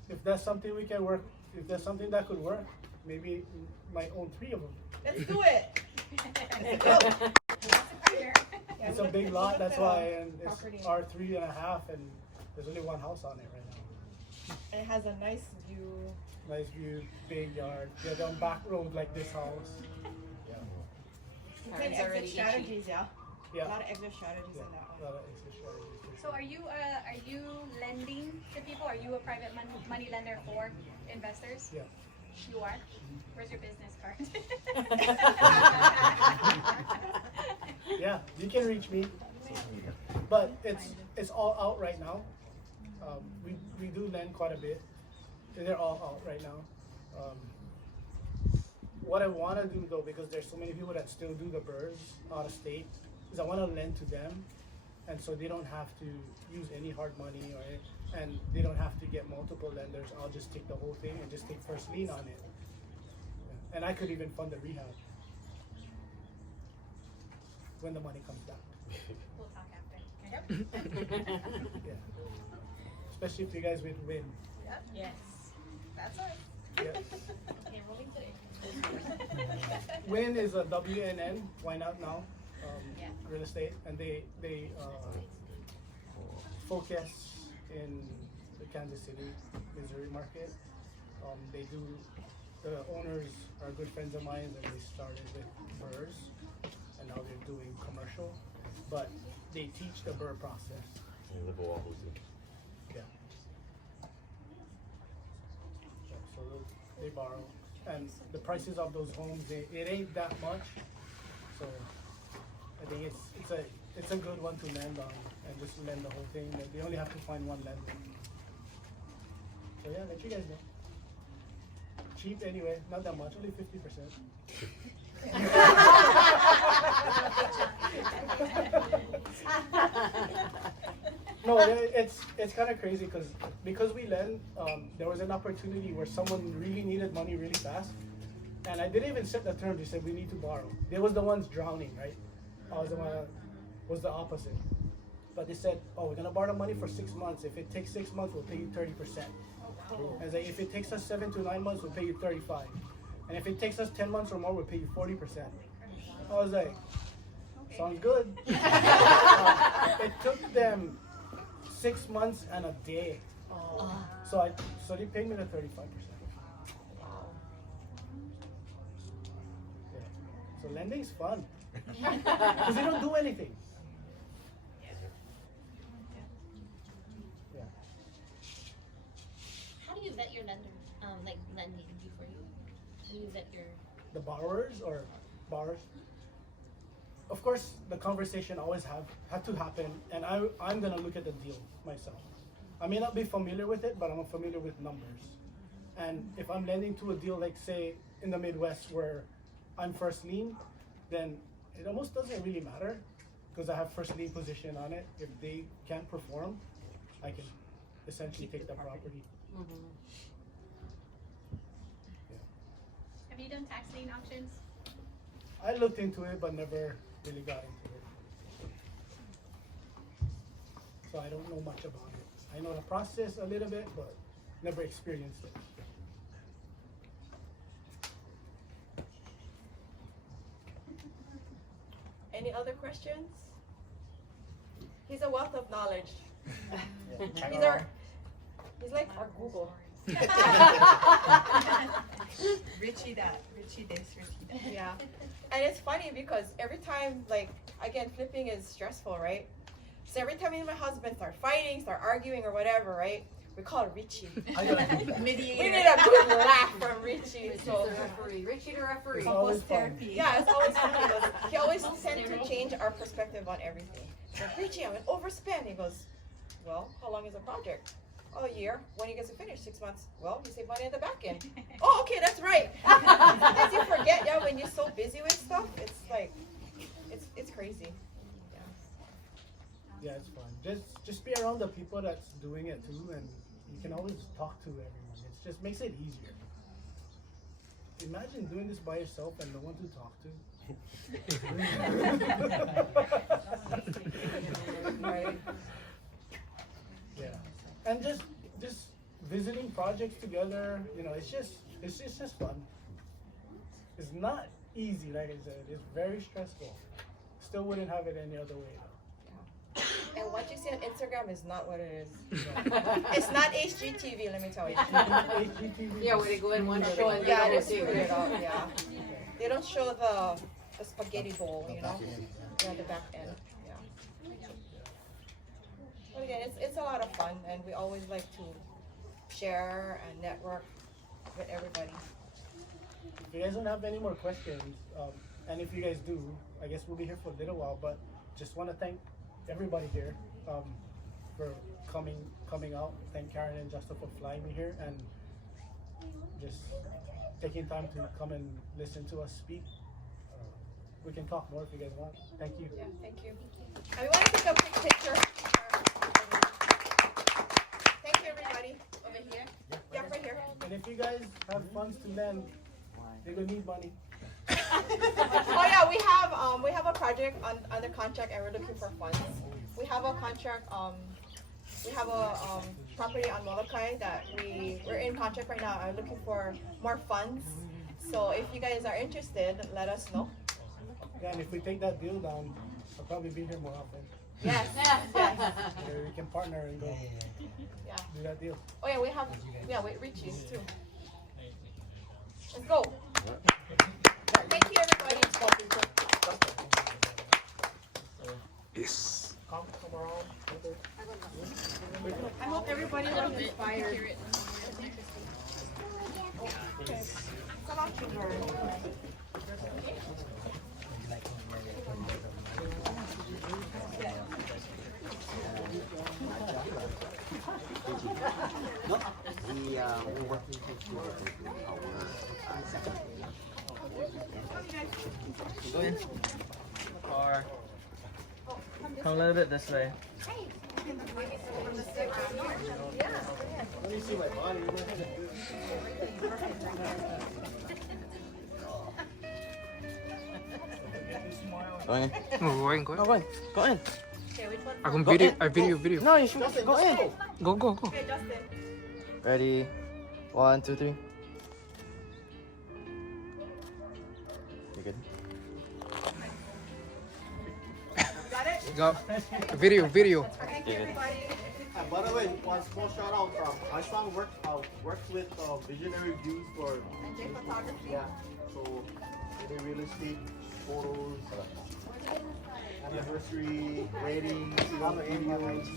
If that's something we can work, if there's something that could work, maybe might own 3 of them. Let's do it. Let's go. It's a big lot, that's why, and it's R3.5, and there's only one house on it right now. And it has a nice view. Nice view, big yard. Yeah, down back road like this house. Yeah. It's an exit strategies, yeah. Yeah. A lot of exit strategies in that A one. lot of exit strategies. So are you lending to people? Are you a private money lender for investors? Yeah. You are? Where's your business card? Yeah, you can reach me. But it's all out right now. We do lend quite a bit. They're all out right now. What I want to do though, because there's so many people that still do the burrs out of state, is I want to lend to them, and so they don't have to use any hard money and they don't have to get multiple lenders. I'll just take the whole thing and just take first lien on it, and I could even fund the rehab when the money comes back. We'll talk after. Okay. Yeah. Especially if you guys would win. Yep. Yes. That's us. Yeah. Okay, rolling today. Win is a WNN. Why not now? Yeah. Real estate, and they focus in the Kansas City, Missouri market. The owners are good friends of mine, and they started with burrs, and now they're doing commercial, but they teach the burr process. You live Oahu too. Yeah. So they borrow, and the prices of those homes, it ain't that much, so I think it's a good one to lend on, and just lend the whole thing. They only have to find one lender. So yeah, let you guys know. Cheap anyway, not that much, only 50%. No, it's kind of crazy because we lend. There was an opportunity where someone really needed money really fast, and I didn't even set the terms. They said we need to borrow. They was the ones drowning, right? I was the one that was the opposite. But they said, oh, we're gonna borrow money for 6 months. If it takes 6 months, we'll pay you 30%. And like, if it takes us 7 to 9 months, we'll pay you 35. And if it takes us 10 months or more, we'll pay you 40%. I was like, sounds good. It took them 6 months and a day. So they paid me the 35%. Yeah. So lending's fun. Because you don't do anything. Yeah. How do you vet your lender, like lending before you? How do you vet your? The borrowers or borrowers? Of course, the conversation always had to happen, and I'm gonna look at the deal myself. I may not be familiar with it, but I'm familiar with numbers. And if I'm lending to a deal like say in the Midwest where I'm first lien, then it almost doesn't really matter because I have first lien position on it. If they can't perform, I can essentially take the property. Mm-hmm. Yeah. Have you done tax lien auctions? I looked into it, but never really got into it. So I don't know much about it. I know the process a little bit, but never experienced it. Any other questions? He's a wealth of knowledge. He's like our Google. Richie this, Richie that. Yeah. And it's funny because every time, like, again, flipping is stressful, right? So every time me and my husband start fighting, start arguing or whatever, right? We call Richie. Mediator. We need a good laugh from Richie. So the referee. Richie the referee. It's always fun. yeah, it's always funny because he always tends to change our perspective on everything. So Richie, I'm an overspend. He goes, well, how long is the project? Oh, a year. When you get to finish? 6 months. Well, you save money at the back end. Oh, okay, that's right. Sometimes you forget, yeah, when you're so busy with stuff, it's like, it's crazy. Yeah, it's fun. Just be around the people that's doing it too, and you can always talk to everyone. It just makes it easier. Imagine doing this by yourself and no one to talk to. Right. Yeah, and just visiting projects together. You know, it's just fun. It's not easy, like I said. It's very stressful. Still wouldn't have it any other way though. And what you see on Instagram is not what it is. It's not HGTV, let me tell you. HGTV. Yeah, where they go in one show and yeah, they they screw it up. Yeah, they don't show the spaghetti bowl, you know. Yeah, the back end. Yeah. But again, it's a lot of fun, and we always like to share and network with everybody. If you guys don't have any more questions, and if you guys do, I guess we'll be here for a little while. But just want to thank everybody here for coming out. Thank Karen and Justin for flying me here and just taking time to come and listen to us speak. We can talk more if you guys want. Thank you. Yeah, thank you. And we want to take a quick picture. Thank you, everybody. Over here. Yeah, right here. And if you guys have funds to lend, they're gonna need money. Oh yeah, we have a project under contract and we're looking for funds. We have a contract. We have a property on Molokai that we're in contract right now. I'm looking for more funds. So if you guys are interested, let us know. Yeah, and if we take that deal down, I'll probably be here more often. Yes. Yes. Or we can partner and go Yeah. do that deal. Oh yeah, we have Richie too. Let's go. Thank you, everybody. Yes. I hope everybody was inspired. Come on, No, Yeah, we're working closely with our Go in. Or come a little bit this way. Let me see my body. Go in. Go in, go in. No, go in. Go in. Akong Go video, in. video. No, you should go in. Go. Ready? 1, 2, 3. You good? Got it? Go. Video. You good? By the way, one small shout out. My son works with Visionary Views for photography. yeah. So they do real estate, photos, anniversary, weddings, videos.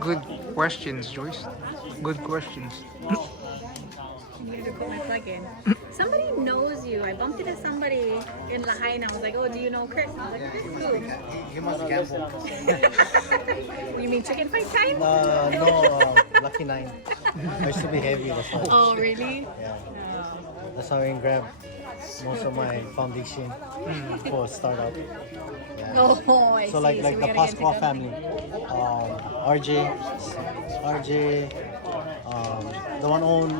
Good questions, Joyce. Good questions. I need to put my plug in. Somebody knows you. I bumped into somebody in Lahaina. I was like, oh, do you know Chris? I was like, Chris who? He must gamble. You mean chicken fight time? No, Lucky 9. I used to be heavy. That's why. Oh, really? Yeah. That's how I grab most of my foundation for startup. Yeah. Oh, I So see. like So the we gotta Pasqua get family, RJ, the one own,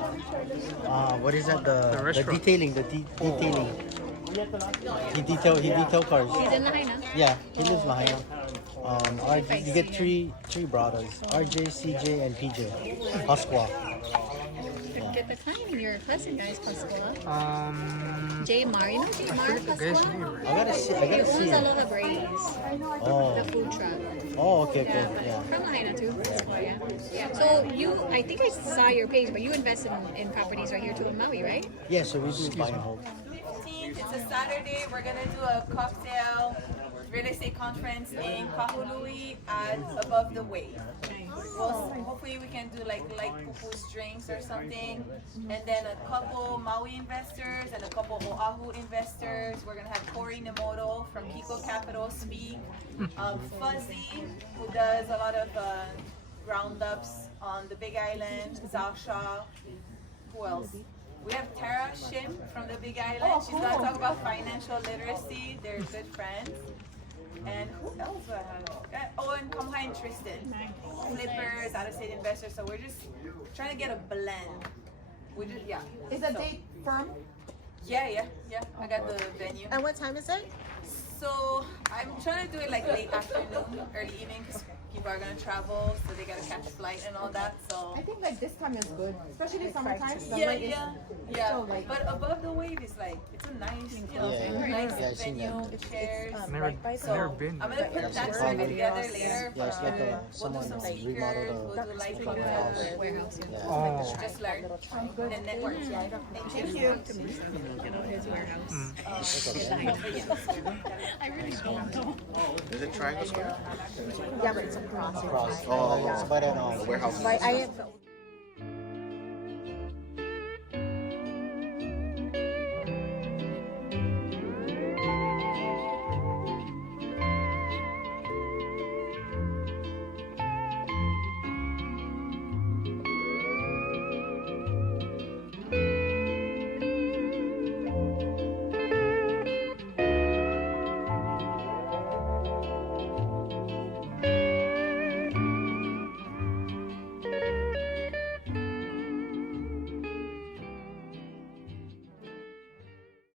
what is that? The restaurant. detailing, detailing. He detail cars. He's in Lahaina. Yeah, he lives in Lahaina. RJ, you get three brothers, RJ, CJ, and PJ. Pasqua. Get the client in your cousin, guys. Pascola. J Mar, you know J Mar Pascola? I gotta see. He owns Aloha Braze, Oh. the food truck. Oh, okay, yeah. From Lahaina too. Yeah. So I think I saw your page, but you invest in properties right here too in Maui, right? Yeah, so we do buy and hold. 15th, it's a Saturday. We're gonna do a cocktail real estate conference in Kahului at Above the Wave. Well, hopefully we can do like pupus drinks or something, and then a couple Maui investors and a couple Oahu investors. We're gonna have Corey Nemoto from Kiko Capital speak. Fuzzy, who does a lot of roundups on the Big Island. Zasha. Who else? We have Tara Shim from the Big Island. She's gonna talk about financial literacy. They're good friends. And who else do I have? Oh, and Kamha and Tristan. Flippers, out-of-state investors. So we're just trying to get a blend. We just, yeah. Is the date firm? Yeah. I got the venue. And what time is it? So I'm trying to do it like late afternoon, early evening, because people are gonna travel, so they gotta catch a flight and all that. So I think like this time is good, especially summertime. yeah. But Above the Wave is like it's a nice, nice venue, chairs. Never been. I'm gonna put that circuit together later. Yeah, it's like We'll do someone some speakers. remodeled We'll do like Warehouse. Oh. just learn and network. Thank you. I really don't know. Is it Triangle Square? Yeah, but it's across. Cross. Oh, it's by that warehouse. But I